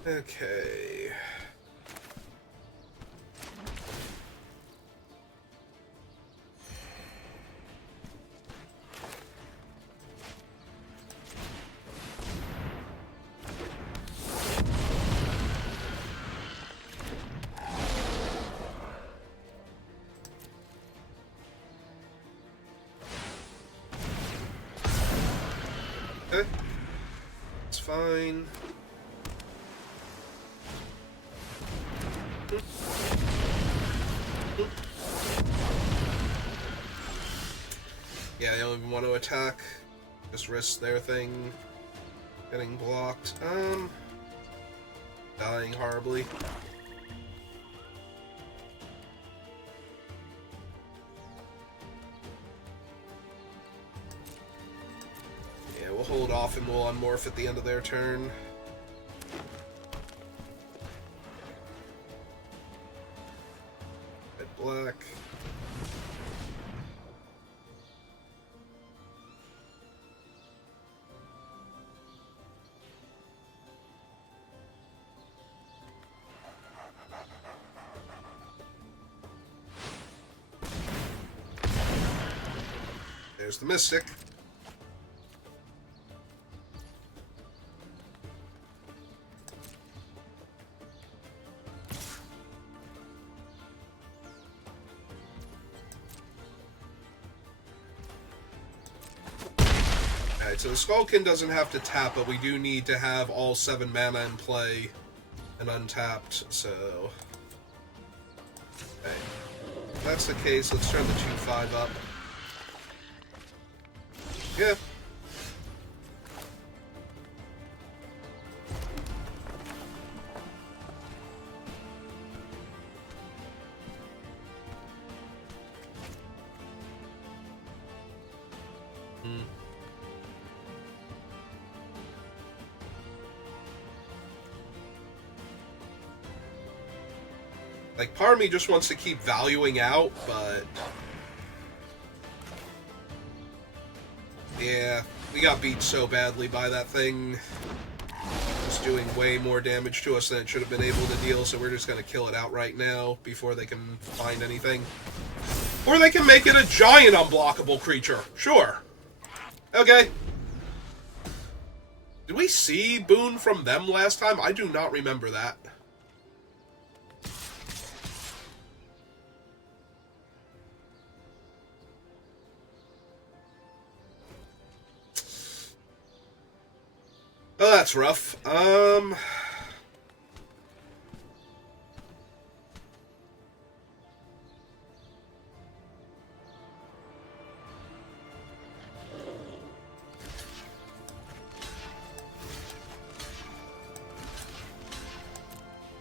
Okay. Okay. It's fine. Yeah, they don't even want to attack. Just risk their thing getting blocked. Dying horribly. Yeah, we'll hold off and we'll unmorph at the end of their turn. Red black. There's the Mystic. Alright, so the Skullkin doesn't have to tap, but we do need to have all 7 mana in play and untapped, so... Okay. If that's the case, let's turn the 2/5 up. Yeah. Like, part of me just wants to keep valuing out, but... yeah, we got beat so badly by that thing. It's doing way more damage to us than it should have been able to deal, so we're just going to kill it outright now before they can find anything. Or they can make it a giant unblockable creature. Sure. Okay. Did we see Boon from them last time? I do not remember that. Oh, that's rough.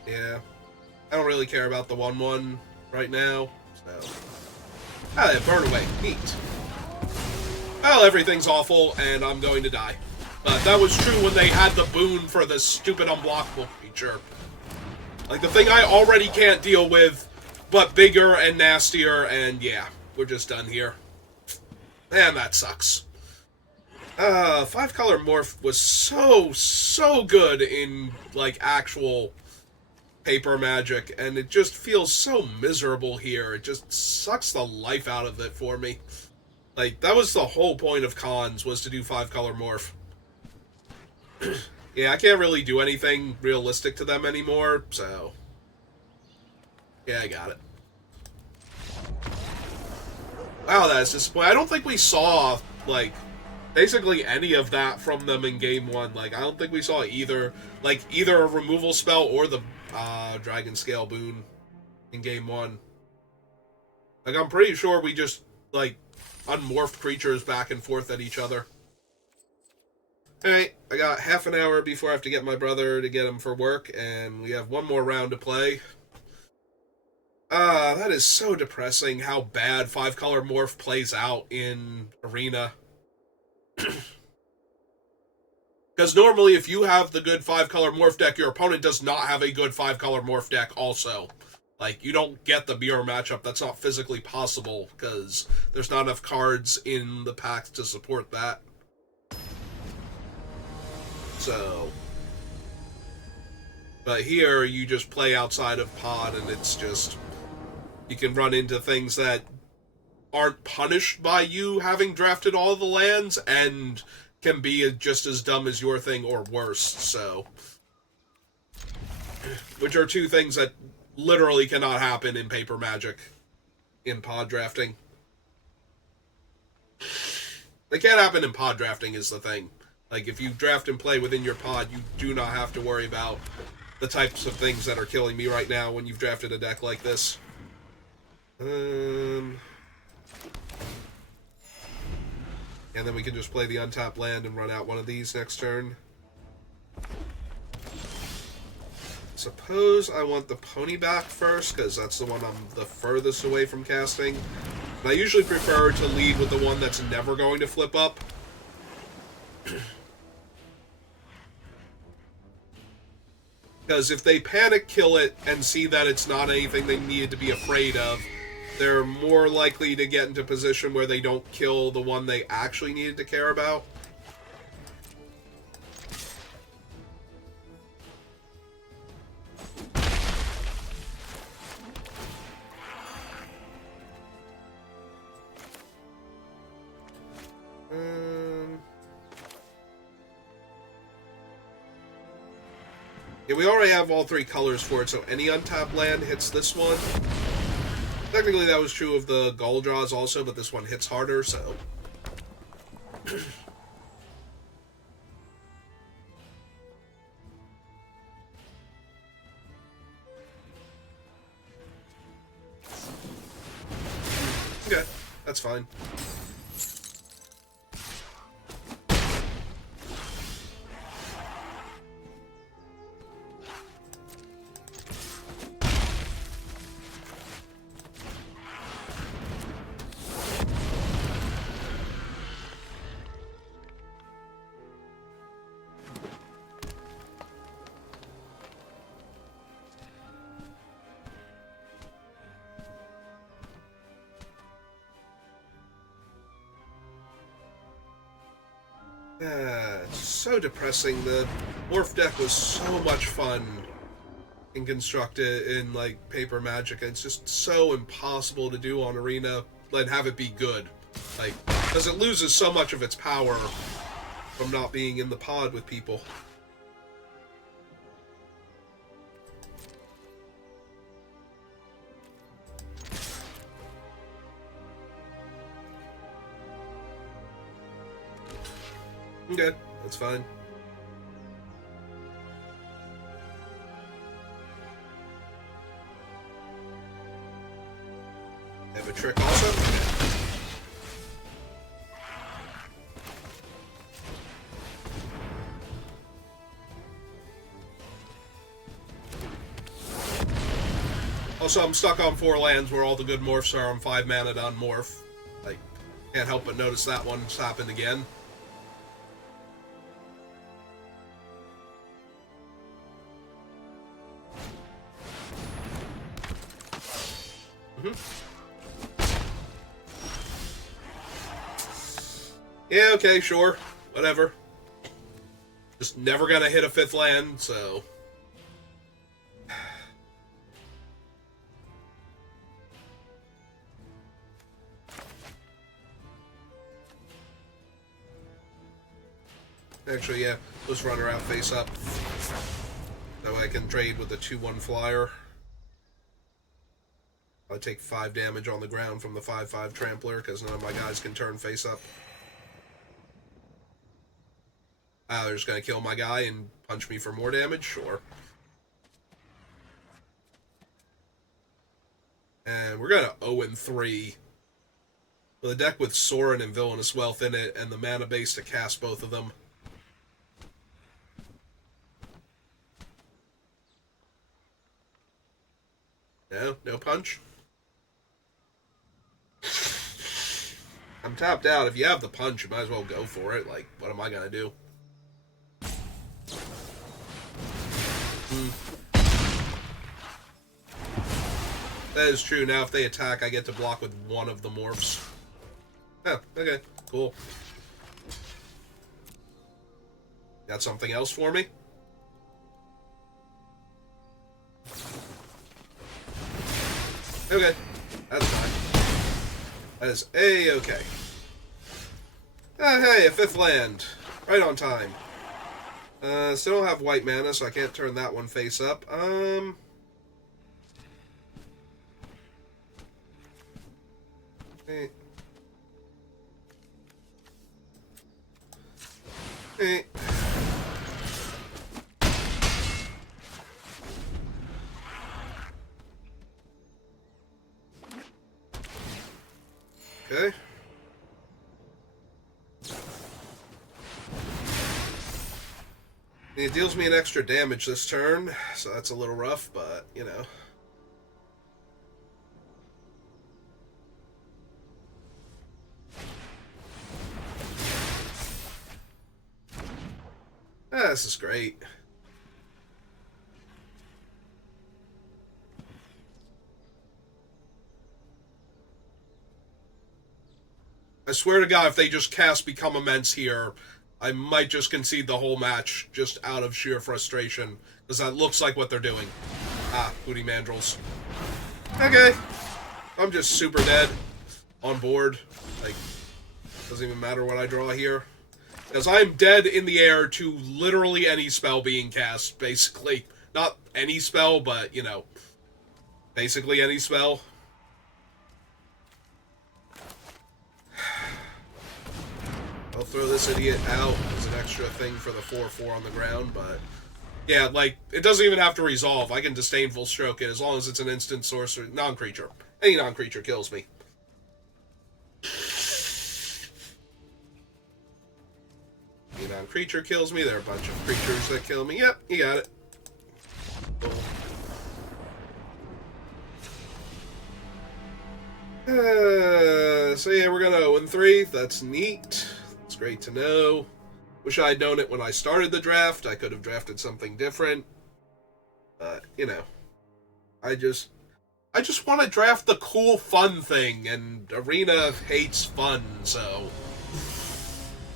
Yeah. I don't really care about the 1/1 right now, so... ah, burn away. Neat. Well, everything's awful, and I'm going to die. But that was true when they had the boon for the stupid unblockable creature. Like, the thing I already can't deal with, but bigger and nastier, and yeah, we're just done here. And that sucks. 5-color morph was so good in, like, actual paper magic, and it just feels so miserable here. It just sucks the life out of it for me. Like, that was the whole point of cons, was to do 5-color morph. Yeah, I can't really do anything realistic to them anymore, so... yeah, I got it. Wow, that's disappointing. I don't think we saw, like, basically any of that from them in Game 1. Like, I don't think we saw either a removal spell or the Dragon Scale Boon in Game 1. Like, I'm pretty sure we just, like, unmorphed creatures back and forth at each other. Alright, I got half an hour before I have to get my brother to get him for work, and we have one more round to play. That is so depressing how bad 5-color morph plays out in Arena. Because normally if you have the good 5-color morph deck, your opponent does not have a good 5-color morph deck also. Like, you don't get the mirror matchup. That's not physically possible, because there's not enough cards in the pack to support that. So... but here, you just play outside of pod, and it's just... you can run into things that aren't punished by you having drafted all the lands, and can be just as dumb as your thing or worse, so... which are two things that literally cannot happen in paper magic in pod drafting. They can't happen in pod drafting is the thing. Like, if you draft and play within your pod, you do not have to worry about the types of things that are killing me right now when you've drafted a deck like this. And then we can just play the untapped land and run out one of these next turn. Suppose I want the pony back first, because that's the one I'm the furthest away from casting. And I usually prefer to lead with the one that's never going to flip up. Because if they panic kill it and see that it's not anything they needed to be afraid of, they're more likely to get into a position where they don't kill the one they actually needed to care about. Yeah, we already have all three colors for it, so any untapped land hits this one. Technically, that was true of the Gull Draws also, but this one hits harder, so... okay, that's fine. It's so depressing. The Morph deck was so much fun and construct it in like Paper Magic, and it's just so impossible to do on Arena and have it be good, like, because it loses so much of its power from not being in the pod with people. Okay, that's fine. Have a trick also? Also, I'm stuck on 4 lands where all the good morphs are on 5 mana to unmorph. Like, can't help but notice that one's happened again. Yeah, okay, sure. Whatever. Just never gonna hit a 5th land, so... Actually, yeah, let's run her out face up. That way I can trade with the 2/1 flyer. I take 5 damage on the ground from the 5/5 trampler, because none of my guys can turn face up. They're just gonna kill my guy and punch me for more damage? Sure. And we're gonna 0-3. With a deck with Sorin and Villainous Wealth in it, and the mana base to cast both of them. No? No punch? I'm tapped out. If you have the punch, you might as well go for it. Like, what am I gonna do? That is true. Now if they attack, I get to block with one of the morphs. Oh, okay. Cool. Got something else for me? Okay. That's fine. That is A-okay. Ah, hey, a 5th land. Right on time. Still don't have white mana, so I can't turn that one face up. Eh. Eh. Okay. It deals me an extra damage this turn, so that's a little rough, but, you know. Ah, this is great. I swear to God, if they just cast Become Immense here, I might just concede the whole match just out of sheer frustration, because that looks like what they're doing. Ah, Booty Mandrels. Okay. I'm just super dead. On board. Like, doesn't even matter what I draw here. Because I'm dead in the air to literally any spell being cast, basically. Not any spell, but, you know, basically any spell. I'll throw this idiot out as an extra thing for the 4/4 on the ground, but... Yeah, like, it doesn't even have to resolve. I can Disdainful Stroke it as long as it's an instant sorcerer. Non-creature. Any non-creature kills me. Any non-creature kills me. There are a bunch of creatures that kill me. Yep, you got it. So yeah, we're gonna 0-3. That's neat. It's great to know. Wish I had known it when I started the draft. I could have drafted something different. But, you know. I just want to draft the cool, fun thing, and Arena hates fun, so...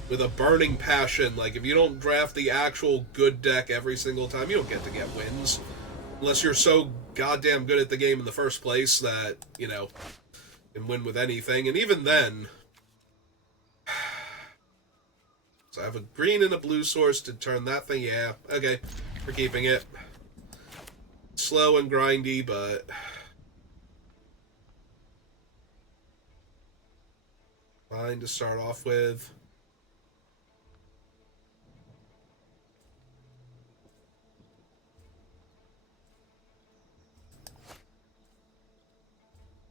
with a burning passion. Like, if you don't draft the actual good deck every single time, you don't get to get wins. Unless you're so goddamn good at the game in the first place that, you know, can win with anything. And even then... So I have a green and a blue source to turn that thing. Yeah, okay. We're keeping it. Slow and grindy, but... fine to start off with.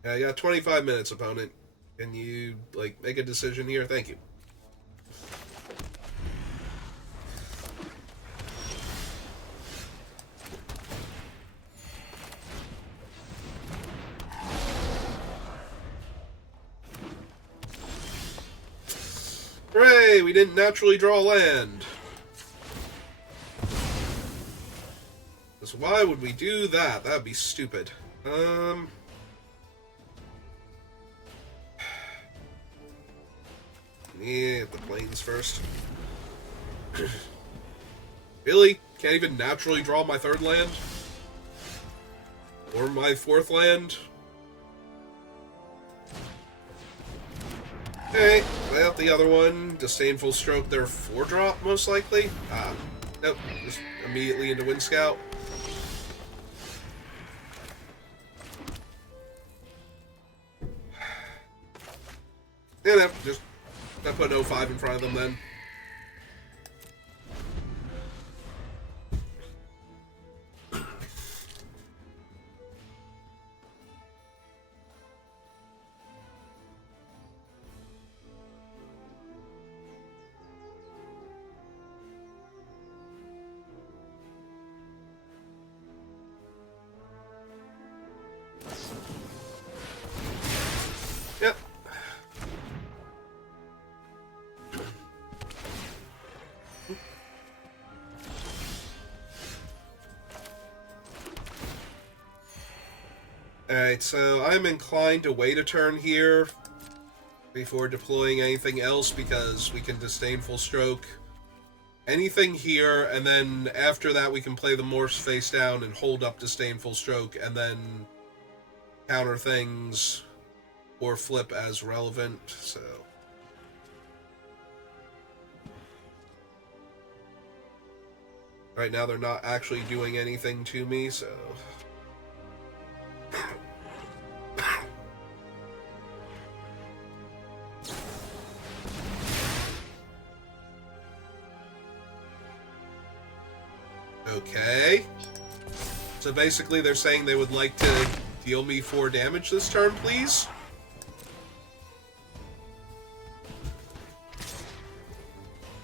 Yeah, you got 25 minutes, opponent. Can you, like, make a decision here? Thank you. Hooray! We didn't naturally draw land. So why would we do that? That would be stupid. Yeah, the plains first. Really? Can't even naturally draw my third land? Or my fourth land? Okay, play out the other one. Disdainful Stroke, their 4-drop, most likely. Nope, just immediately into Wind Scout. Yeah, no, just I put 05 in front of them then. Yep. Alright, so I'm inclined to wait a turn here before deploying anything else because we can Disdainful Stroke anything here, and then after that we can play the Morphs face down and hold up Disdainful Stroke and then counter things or flip as relevant, so... Right now they're not actually doing anything to me, so... Okay. So basically they're saying they would like to deal me 4 damage this turn, please?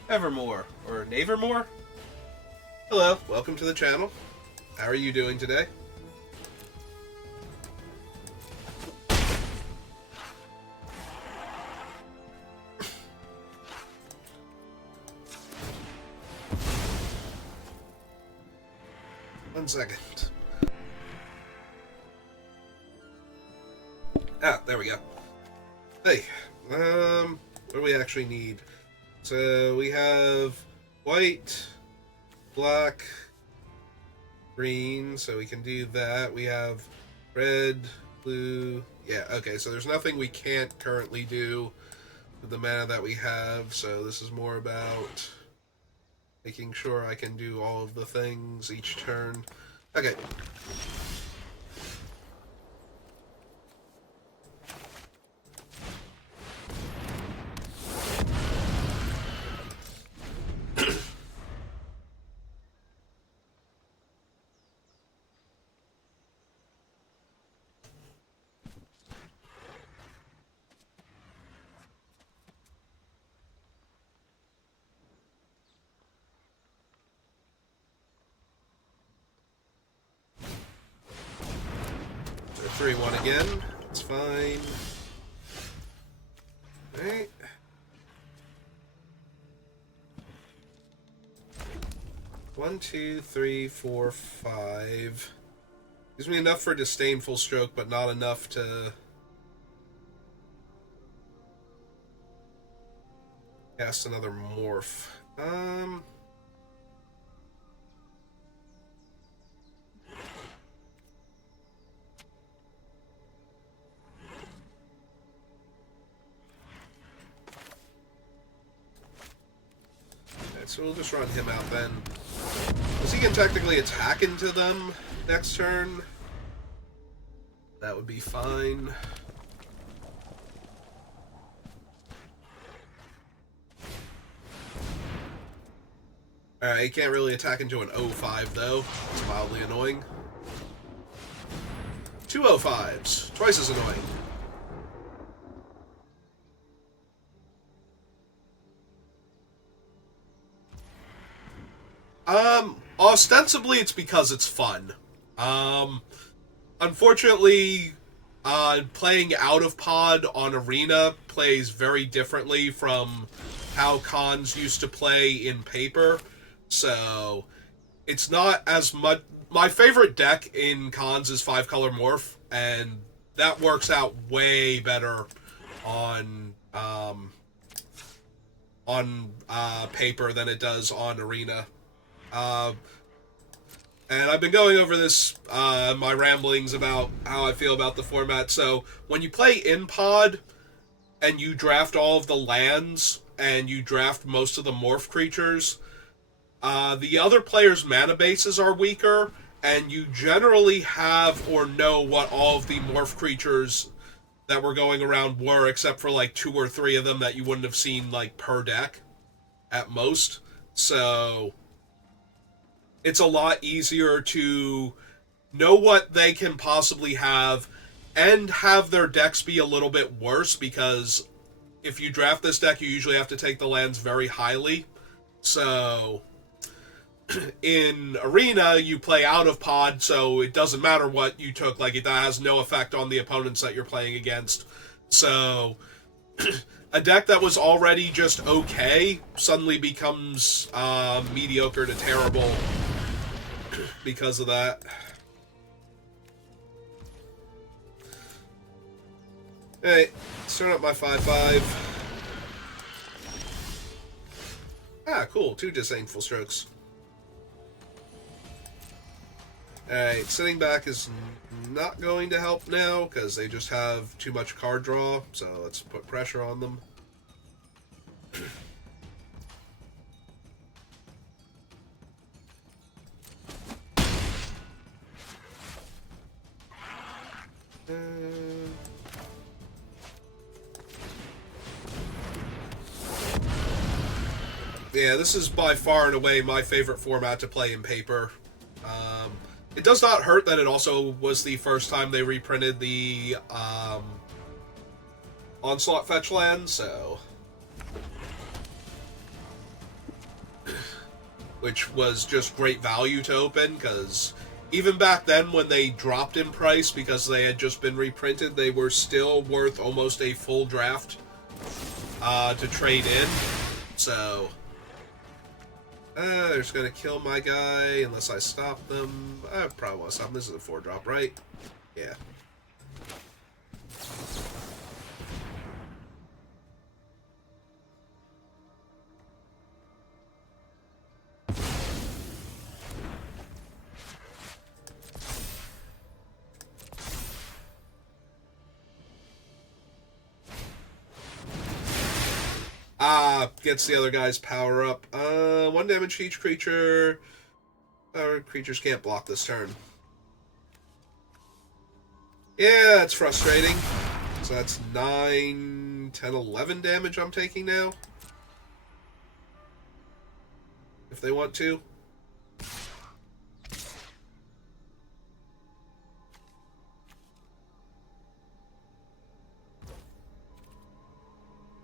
Evermore, or Navermore? Hello, welcome to the channel. How are you doing today? One second. Ah, there we go. Hey, what do we actually need? So we have white, black, green, so we can do that. We have red, blue. Yeah, okay, so there's nothing we can't currently do with the mana that we have, so this is more about making sure I can do all of the things each turn. Okay. So 3-1 again. It's fine. Alright. One, two, three, four, 5. Gives me enough for Disdainful Stroke, but not enough to... Cast another morph. Alright, so we'll just run him out then. Because he can technically attack into them next turn. That would be fine. Alright, he can't really attack into an 05 though. It's mildly annoying. 2 05s. Twice as annoying. Ostensibly it's because it's fun. Unfortunately, playing out of pod on Arena plays very differently from how cons used to play in paper. So, it's not as much... My favorite deck in cons is 5-color Morph, and that works out way better on paper than it does on Arena. And I've been going over this, my ramblings about how I feel about the format. So, when you play in pod, and you draft all of the lands, and you draft most of the morph creatures, the other players' mana bases are weaker, and you generally have or know what all of the morph creatures that were going around were, except for like 2 or 3 of them that you wouldn't have seen like per deck at most. So it's a lot easier to know what they can possibly have and have their decks be a little bit worse, because if you draft this deck, you usually have to take the lands very highly. So in Arena, you play out of pod, so it doesn't matter what you took. Like, that has no effect on the opponents that you're playing against. So a deck that was already just okay suddenly becomes mediocre to terrible because of that. Alright, start up my 5/5. Ah, cool. 2 disdainful strokes. Alright, sitting back is not going to help now, because they just have too much card draw, so let's put pressure on them. Yeah, this is by far and away my favorite format to play in paper. It does not hurt that it also was the first time they reprinted the Onslaught fetch land, so... which was just great value to open, because even back then when they dropped in price because they had just been reprinted, they were still worth almost a full draft to trade in, so... they're just gonna kill my guy unless I stop them. I probably want to stop them. This is a 4-drop, right? Yeah. Gets the other guy's power up. 1 damage to each creature. Our creatures can't block this turn. Yeah, it's frustrating. So that's 9, 10, 11 damage I'm taking now. If they want to.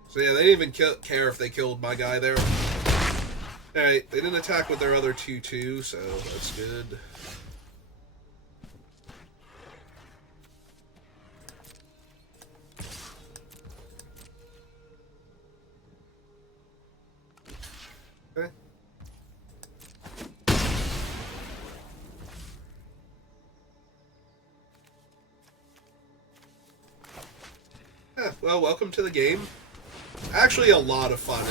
So yeah, they didn't even care if they killed my guy there. Alright, they didn't attack with their other 2/2, so that's good. Okay. Yeah, well, welcome to the game. actually a lot of fun.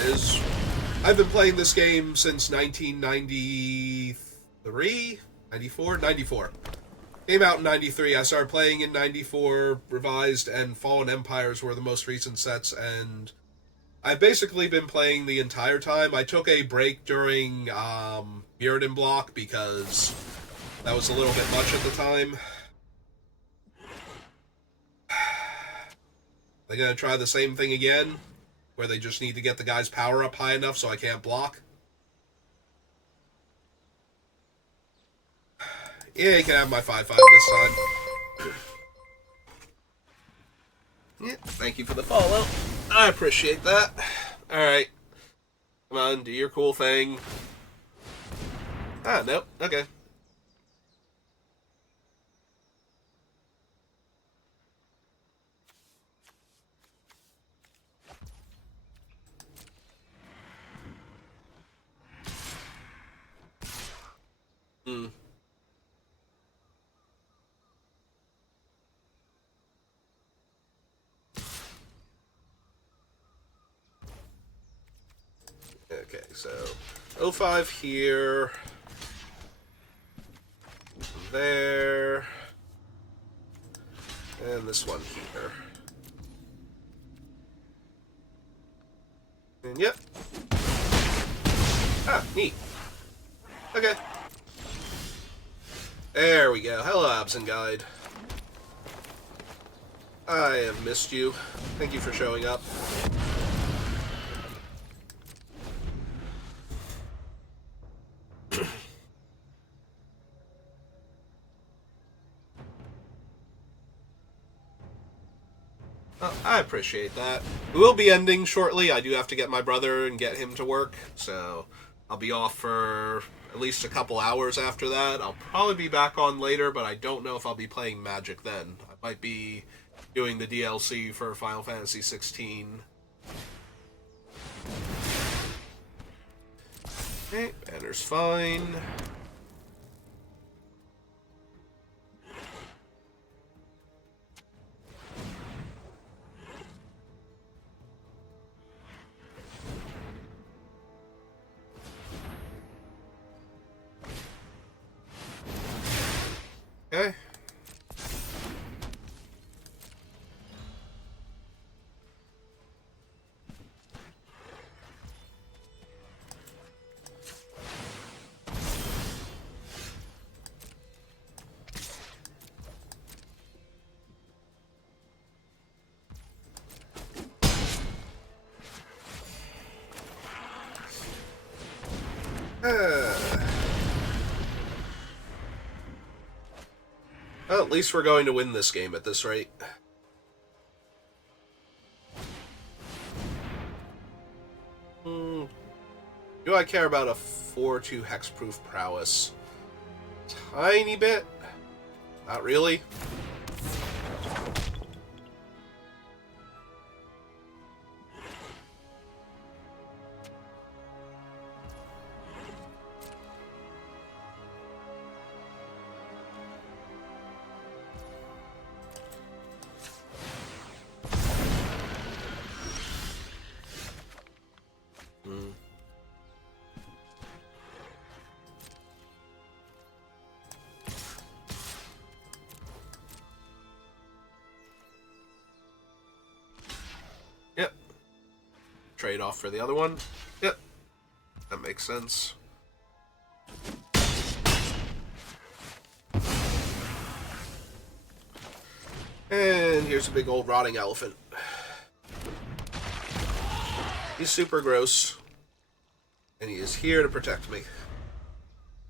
I've been playing this game since 1993, 94, 94. Came out in 93. I started playing in 94, Revised, and Fallen Empires were the most recent sets, and I've basically been playing the entire time. I took a break during Mirrodin Block because that was a little bit much at the time. They're going to try the same thing again, where they just need to get the guy's power up high enough so I can't block. Yeah, you can have my 5-5 this time. Yeah, thank you for the follow. I appreciate that. Alright. Come on, do your cool thing. Ah, nope. Okay. Hmm. Okay, so 05 here. There. And this one here. And yep. Ah, neat. Okay. There we go. Hello, Absent Guide. I have missed you. Thank you for showing up. Well, I appreciate that. We will be ending shortly. I do have to get my brother and get him to work, so I'll be off for at least a couple hours after that. I'll probably be back on later, but I don't know if I'll be playing Magic then. I might be doing the DLC for Final Fantasy 16. Okay, banner's fine. Okay. Well, at least we're going to win this game at this rate. Do I care about a 4-2 hexproof prowess? Tiny bit. Not really. Yep. Trade off for the other one. Yep. That makes sense. And here's a big old rotting elephant. He's super gross. And he is here to protect me.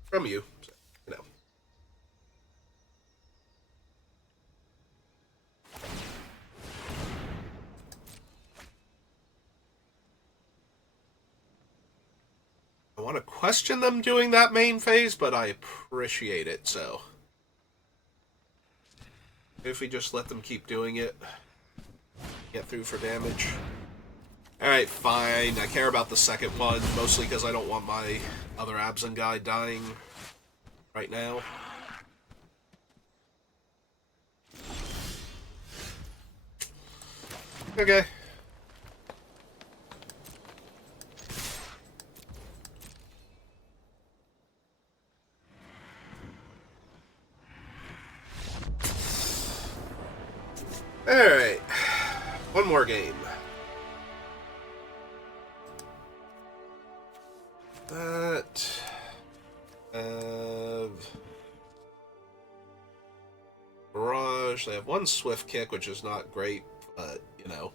From you. So, you know. I want to question them doing that main phase, but I appreciate it, so. If we just let them keep doing it. Get through for damage. Alright, fine. I care about the second one, mostly because I don't want my other Absent guy dying right now. Okay. Alright. One more game. That... Barrage. They have one Swift Kick, which is not great, but, you know,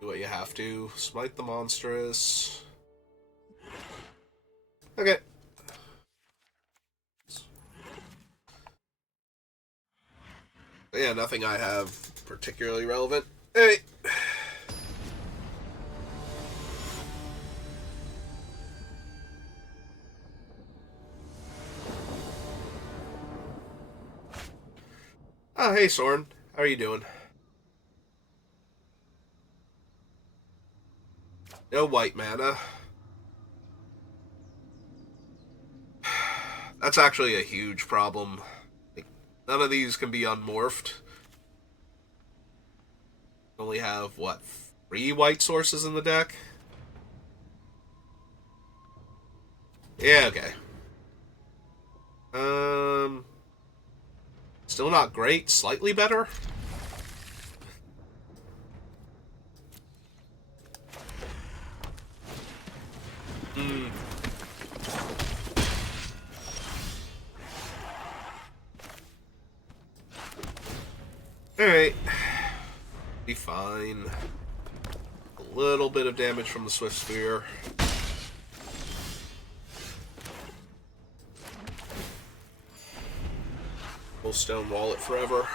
do what you have to. Smite the Monstrous. Okay. Yeah, nothing I have particularly relevant. Hey. Oh, hey, Soren. How are you doing? No white mana. That's actually a huge problem. Like, none of these can be unmorphed. Only have, what, 3 white sources in the deck? Yeah, okay. Still not great. Slightly better? Hmm. Alright. Be fine. A little bit of damage from the Swift Spear. We'll stonewall it forever.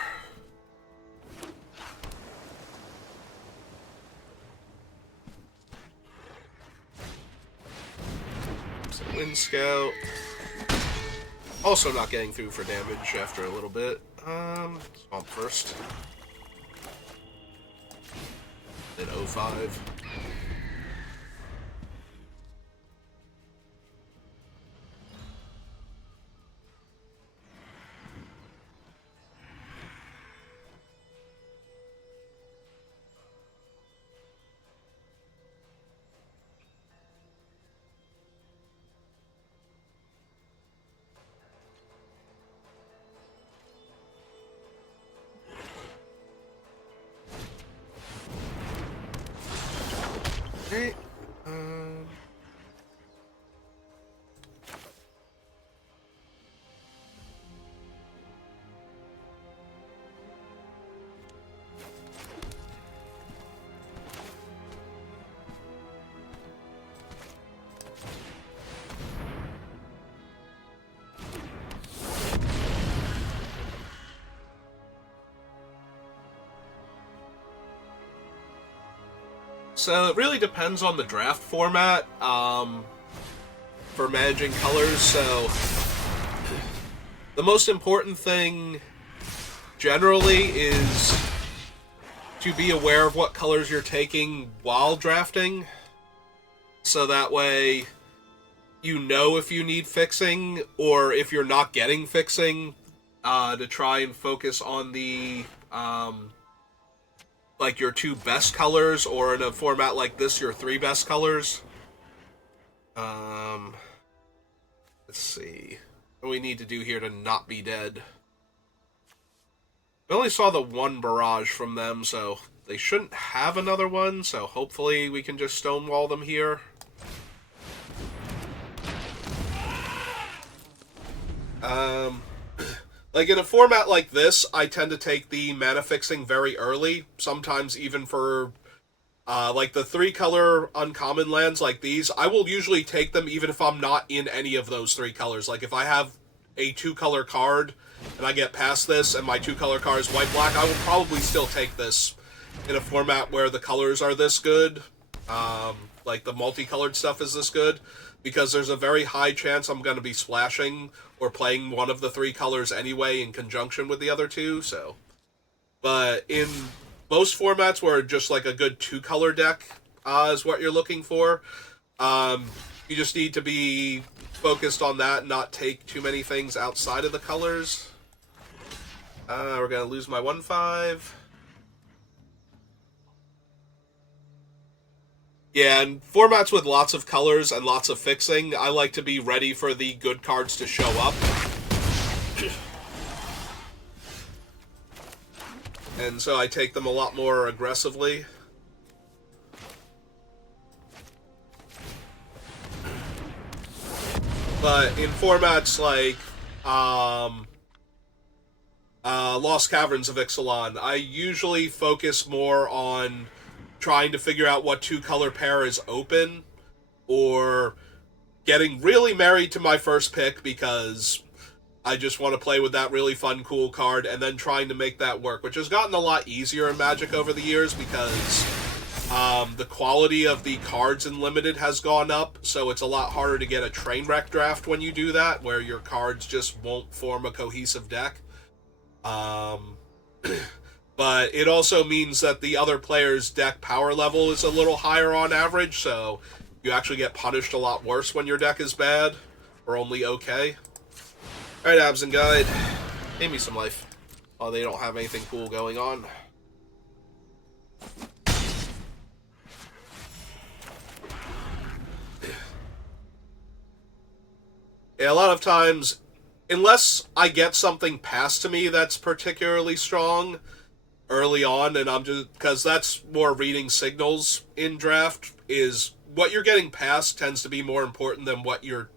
So Wind Scout. Also not getting through for damage after a little bit. Swamp first. Then 05. Okay. So it really depends on the draft format for managing colors. So the most important thing generally is to be aware of what colors you're taking while drafting. So that way you know if you need fixing or if you're not getting fixing to try and focus on the like your 2 best colors, or in a format like this, your 3 best colors. Let's see. What do we need to do here to not be dead? We only saw the 1 barrage from them, so they shouldn't have another one, so hopefully we can just stonewall them here. Like, in a format like this, I tend to take the mana fixing very early, sometimes even for, like, the 3-color uncommon lands like these. I will usually take them even if I'm not in any of those 3 colors. Like, if I have a 2-color card, and I get past this, and my 2-color card is white-black, I will probably still take this in a format where the colors are this good, like, the multicolored stuff is this good, because there's a very high chance I'm going to be splashing or playing one of the 3 colors anyway in conjunction with the other 2, so. But in most formats where just like a good 2-color deck is what you're looking for, you just need to be focused on that and not take too many things outside of the colors. We're going to lose my 1-5. Yeah, and formats with lots of colors and lots of fixing, I like to be ready for the good cards to show up. and so I take them a lot more aggressively. But in formats like Lost Caverns of Ixalan, I usually focus more on trying to figure out what two-color pair is open, or getting really married to my first pick because I just want to play with that really fun, cool card, and then trying to make that work, which has gotten a lot easier in Magic over the years because the quality of the cards in Limited has gone up, so it's a lot harder to get a train wreck draft when you do that, where your cards just won't form a cohesive deck. But it also means that the other player's deck power level is a little higher on average, so you actually get punished a lot worse when your deck is bad, or only okay. Alright, Abs and Guide, give me some life. Oh, they don't have anything cool going on. Yeah, a lot of times, unless I get something passed to me that's particularly strong early on, and I'm just, because that's more reading signals in draft, is what you're getting passed tends to be more important than what you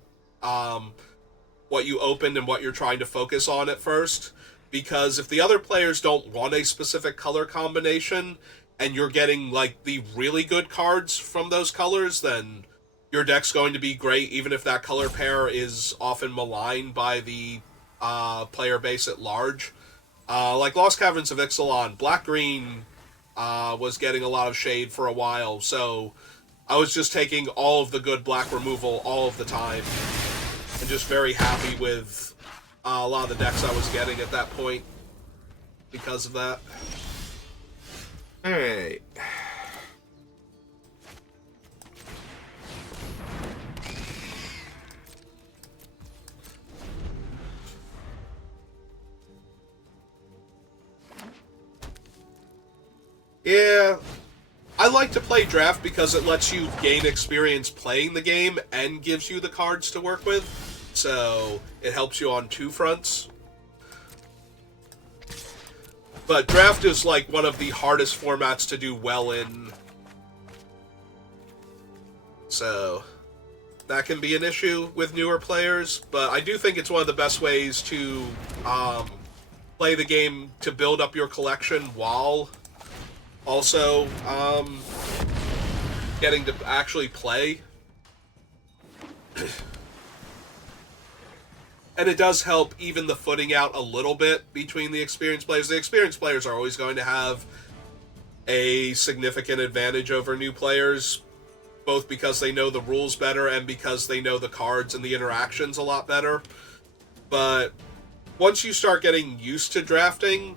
opened and what you're trying to focus on at first. Because if the other players don't want a specific color combination, and you're getting, like, the really good cards from those colors, then your deck's going to be great, even if that color pair is often maligned by the player base at large. Like Lost Caverns of Ixalan, black-green was getting a lot of shade for a while, so I was just taking all of the good black removal all of the time, and just very happy with a lot of the decks I was getting at that point because of that. Alright. Yeah, I like to play draft because it lets you gain experience playing the game and gives you the cards to work with, so it helps you on two fronts. But draft is like one of the hardest formats to do well in, so that can be an issue with newer players, but I do think it's one of the best ways to play the game to build up your collection while also getting to actually play. And it does help even the footing out a little bit between the experienced players. The experienced players are always going to have a significant advantage over new players, both because they know the rules better and because they know the cards and the interactions a lot better. But once you start getting used to drafting,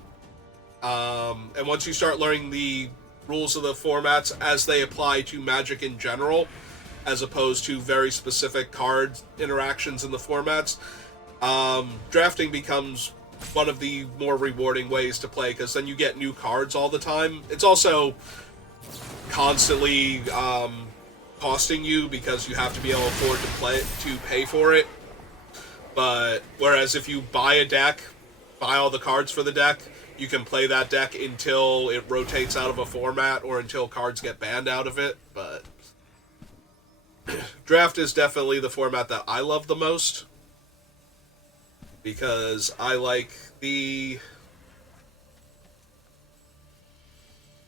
and once you start learning the rules of the formats as they apply to Magic in general, as opposed to very specific card interactions in the formats, drafting becomes one of the more rewarding ways to play, because then you get new cards all the time. It's also constantly costing you, because you have to be able to afford to pay for it. But whereas if you buy a deck, buy all the cards for the deck, you can play that deck until it rotates out of a format or until cards get banned out of it. But draft is definitely the format that I love the most, because I like the...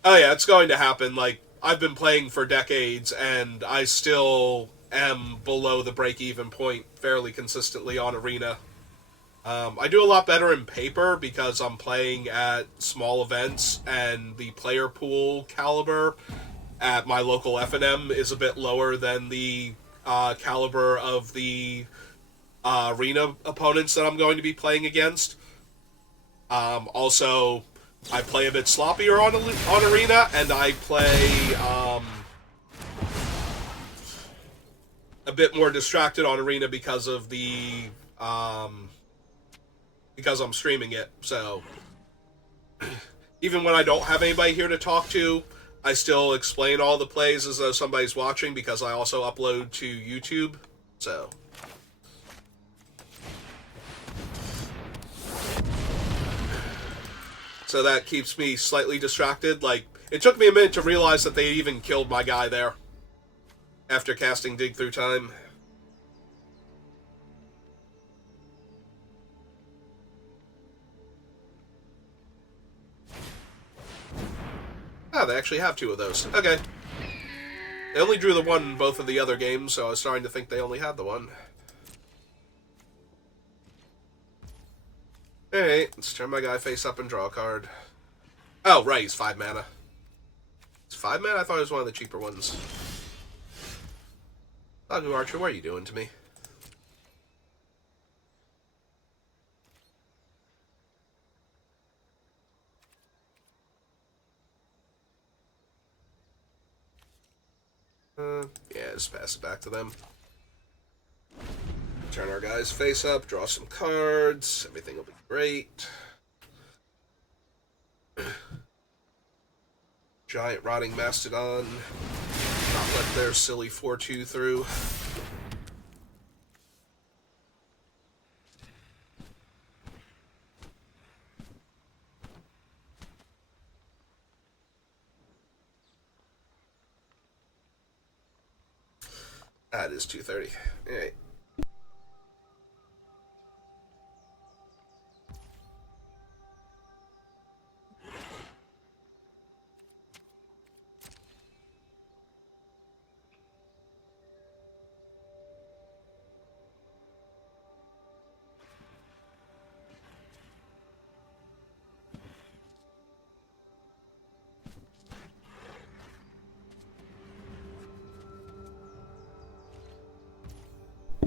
Oh yeah, it's going to happen. Like, I've been playing for decades, and I still am below the break-even point fairly consistently on Arena. I do a lot better in paper because I'm playing at small events, and the player pool caliber at my local FNM is a bit lower than the caliber of the Arena opponents that I'm going to be playing against. Also, I play a bit sloppier on Arena, and I play a bit more distracted on Arena because of the because I'm streaming it. So even when I don't have anybody here to talk to, I still explain all the plays as though somebody's watching, because I also upload to YouTube. So So that keeps me slightly distracted. Like, it took me a minute to realize that they even killed my guy there after casting Dig Through Time. Oh, they actually have 2 of those. Okay. They only drew the one in both of the other games, so I was starting to think they only had the one. Alright, let's turn my guy face up and draw a card. Oh, right, he's 5 mana. It's 5 mana? I thought it was one of the cheaper ones. Lagu Archer, what are you doing to me? Yeah, just pass it back to them. Turn our guy's face up, draw some cards, everything will be great. Giant Rotting Mastodon. Not let their silly 4-2 through. That is 230. Alright.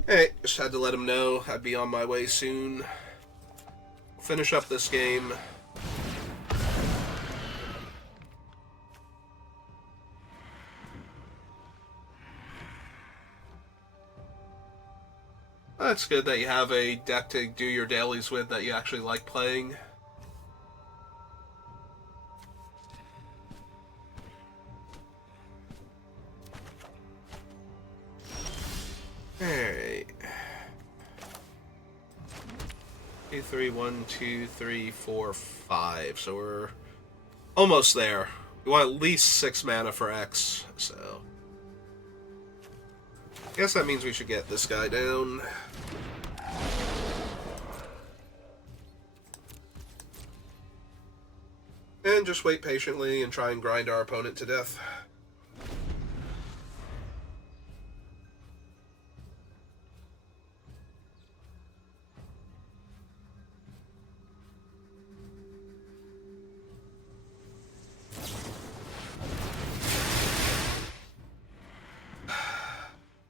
Hey, just had to let him know I'd be on my way soon. Finish up this game. That's good that you have a deck to do your dailies with that you actually like playing. Alright. 2, 3, 1, 2, 3, 4, 5. So we're almost there. We want at least 6 mana for X, so I guess that means we should get this guy down. And just wait patiently and try and grind our opponent to death.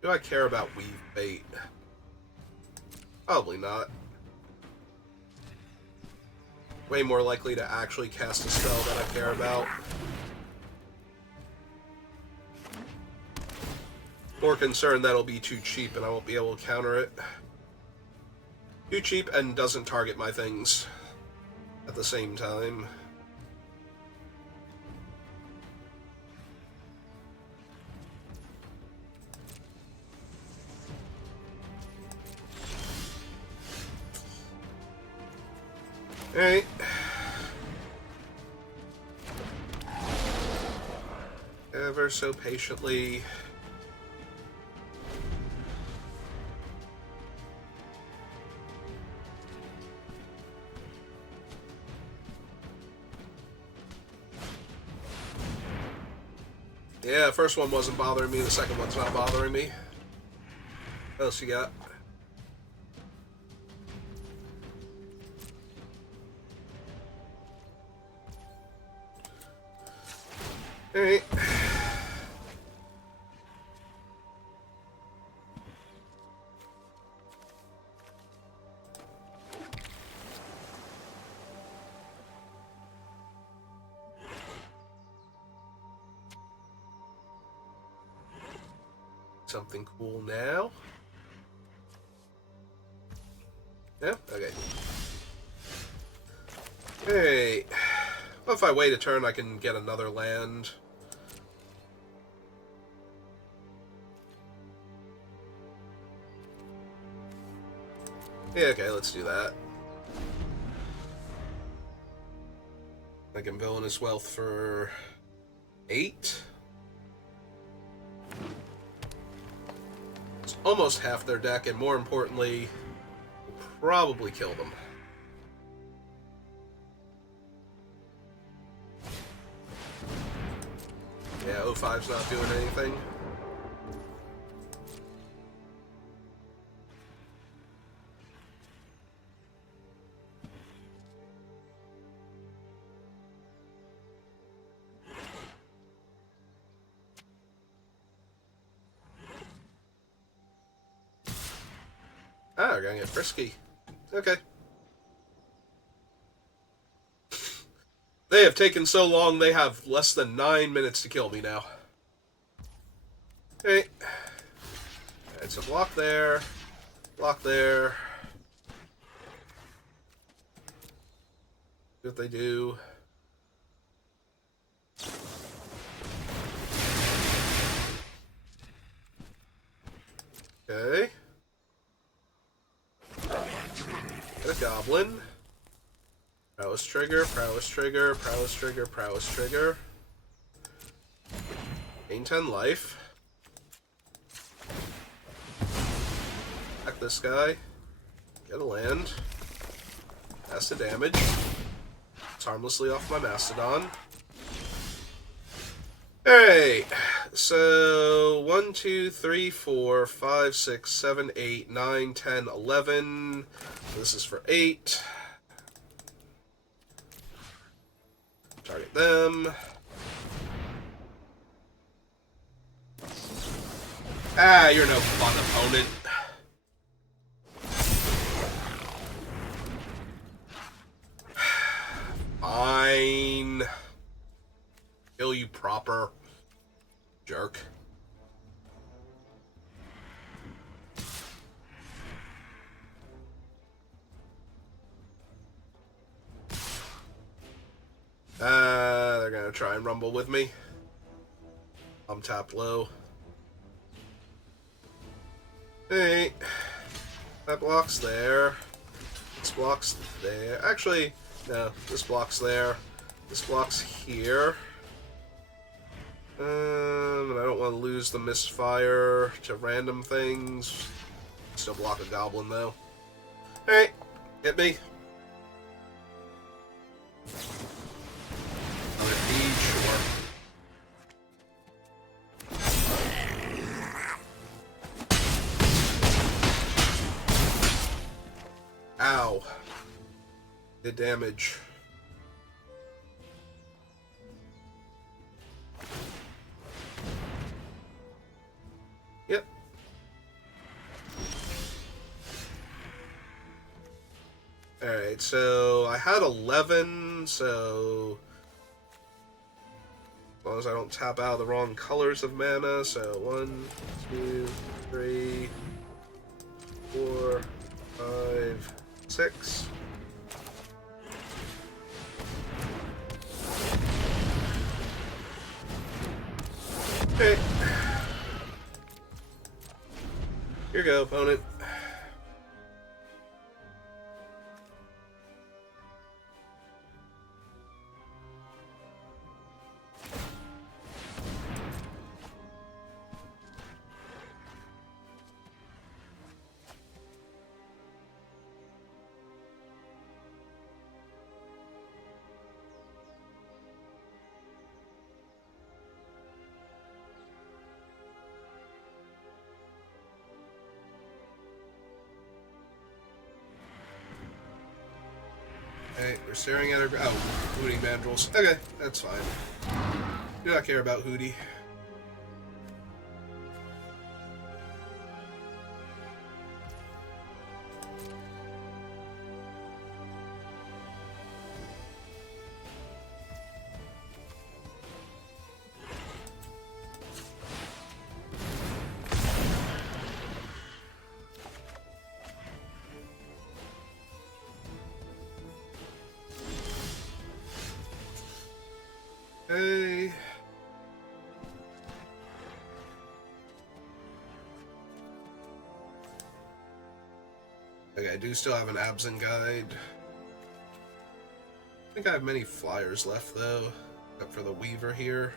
Do I care about Weave Bait? Probably not. Way more likely to actually cast a spell that I care about. More concerned that it'll be too cheap and I won't be able to counter it. Too cheap and doesn't target my things at the same time. Alright. Ever so patiently. Yeah, the first one wasn't bothering me, the second one's not bothering me. What else you got? Alright. Something cool now? Yeah? Okay. Hey. Well, if I wait a turn, I can get another land. Yeah, okay, let's do that. I can villainous wealth for 8. It's almost half their deck, and more importantly, will probably kill them. Yeah, O5's not doing anything. Ah, we're gonna get frisky. Okay. They have taken so long, they have less than 9 minutes to kill me now. Okay. Alright, so block there. Block there. See what they do. Okay. Get a goblin. Prowess trigger, prowess trigger, prowess trigger, prowess trigger. Gain 10 life. Attack this guy. Get a land. Pass the damage. It's harmlessly off my Mastodon. Alright. So 1, 2, 3, 4, 5, 6, 7, 8, 9, 10, 11. This is for 8. Target them. Ah, you're no fun opponent. Fine. Kill you proper. Jerk. They're gonna try and rumble with me. I'm tapped low. Hey, that block's there. This block's there. Actually, no, this block's there. This block's here. And I don't want to lose the misfire to random things. Still block a goblin though. Alright, hit me. Another feed, sure. Ow. Did damage. Yep. Alright, so I had 11, so as long as I don't tap out the wrong colors of mana, so 1, 2, 3, 4, 5, 6. Okay. Here you go, opponent. Hey, we're staring at her. Oh, Hootie Mandrels. Okay, that's fine. Do not care about Hootie. Hey. Okay, I do still have an absent guide. I think I have many flyers left, though, except for the Weaver here.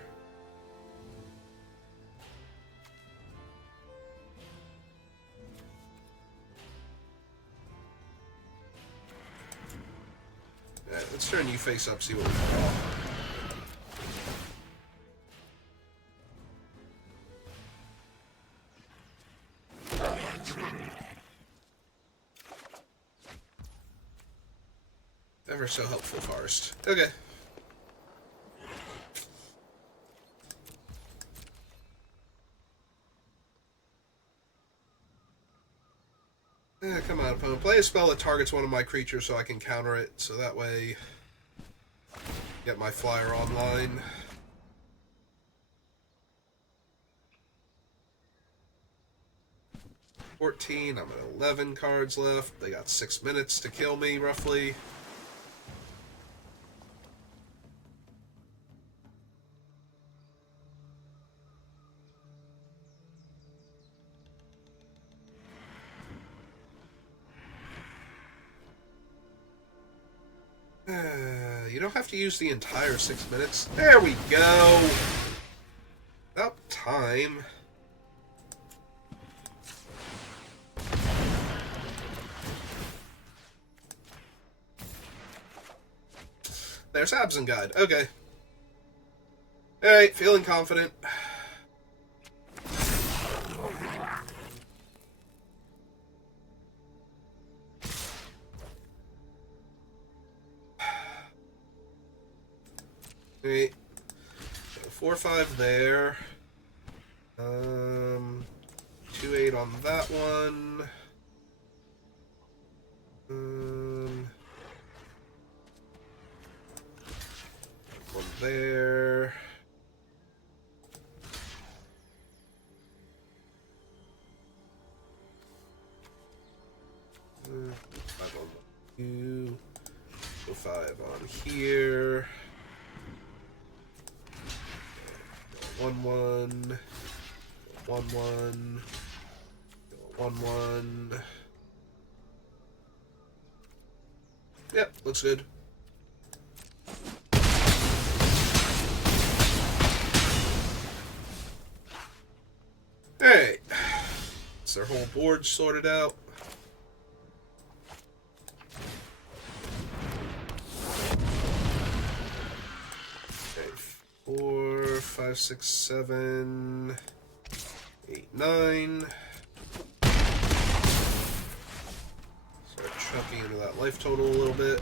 Alright, let's turn you face up, see what we got. Ever so helpful forest. Okay. Come on, opponent. Play a spell that targets one of my creatures so I can counter it, so that way get my flyer online. I'm at 11 cards left. They got 6 minutes to kill me, roughly. You don't have to use the entire 6 minutes. There we go! About time. There's Absent Guide. Okay. Alright, feeling confident. Alright. So 4-5 there. 2-8 on that one. One there. Five on you. 5 on here. 1-1. 1-1. 1-1. Yep, looks good. Alright. Is their whole board sorted out? Okay, 4, 5, 6, 7, 8, 9. Start chunking into that life total a little bit.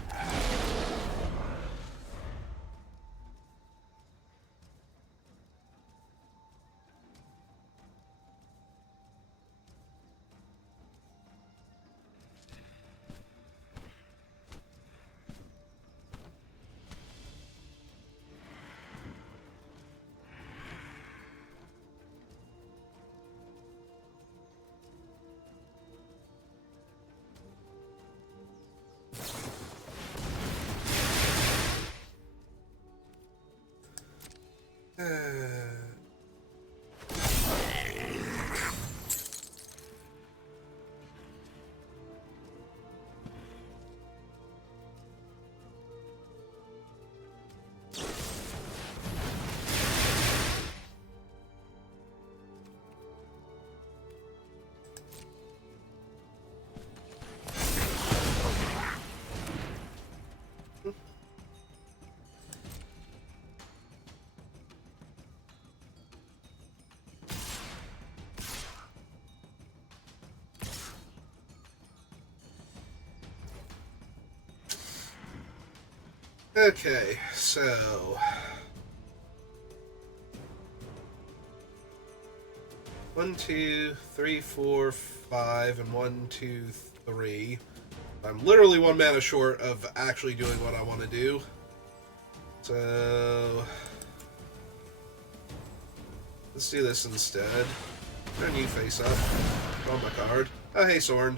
Okay, so 1, 2, 3, 4, 5, and 1, 2, 3. I'm literally 1 mana short of actually doing what I want to do. So let's do this instead. Turn you face up. Draw my card. Oh, hey, Sorn.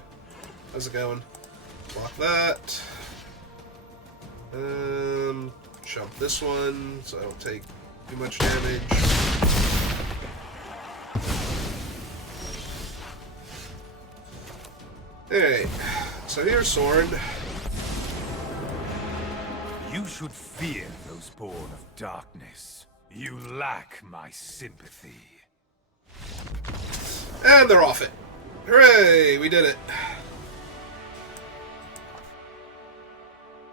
How's it going? Block that. Jump this one so I don't take too much damage. Alright, so here's Sorn. You should fear those born of darkness. You lack my sympathy. And they're off it. Hooray, we did it.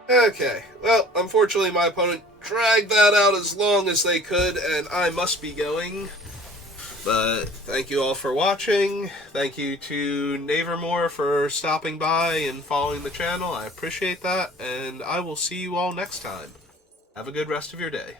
Okay, well, unfortunately my opponent dragged that out as long as they could, and I must be going. But thank you all for watching. Thank you to Navermore for stopping by and following the channel. I appreciate that, and I will see you all next time. Have a good rest of your day.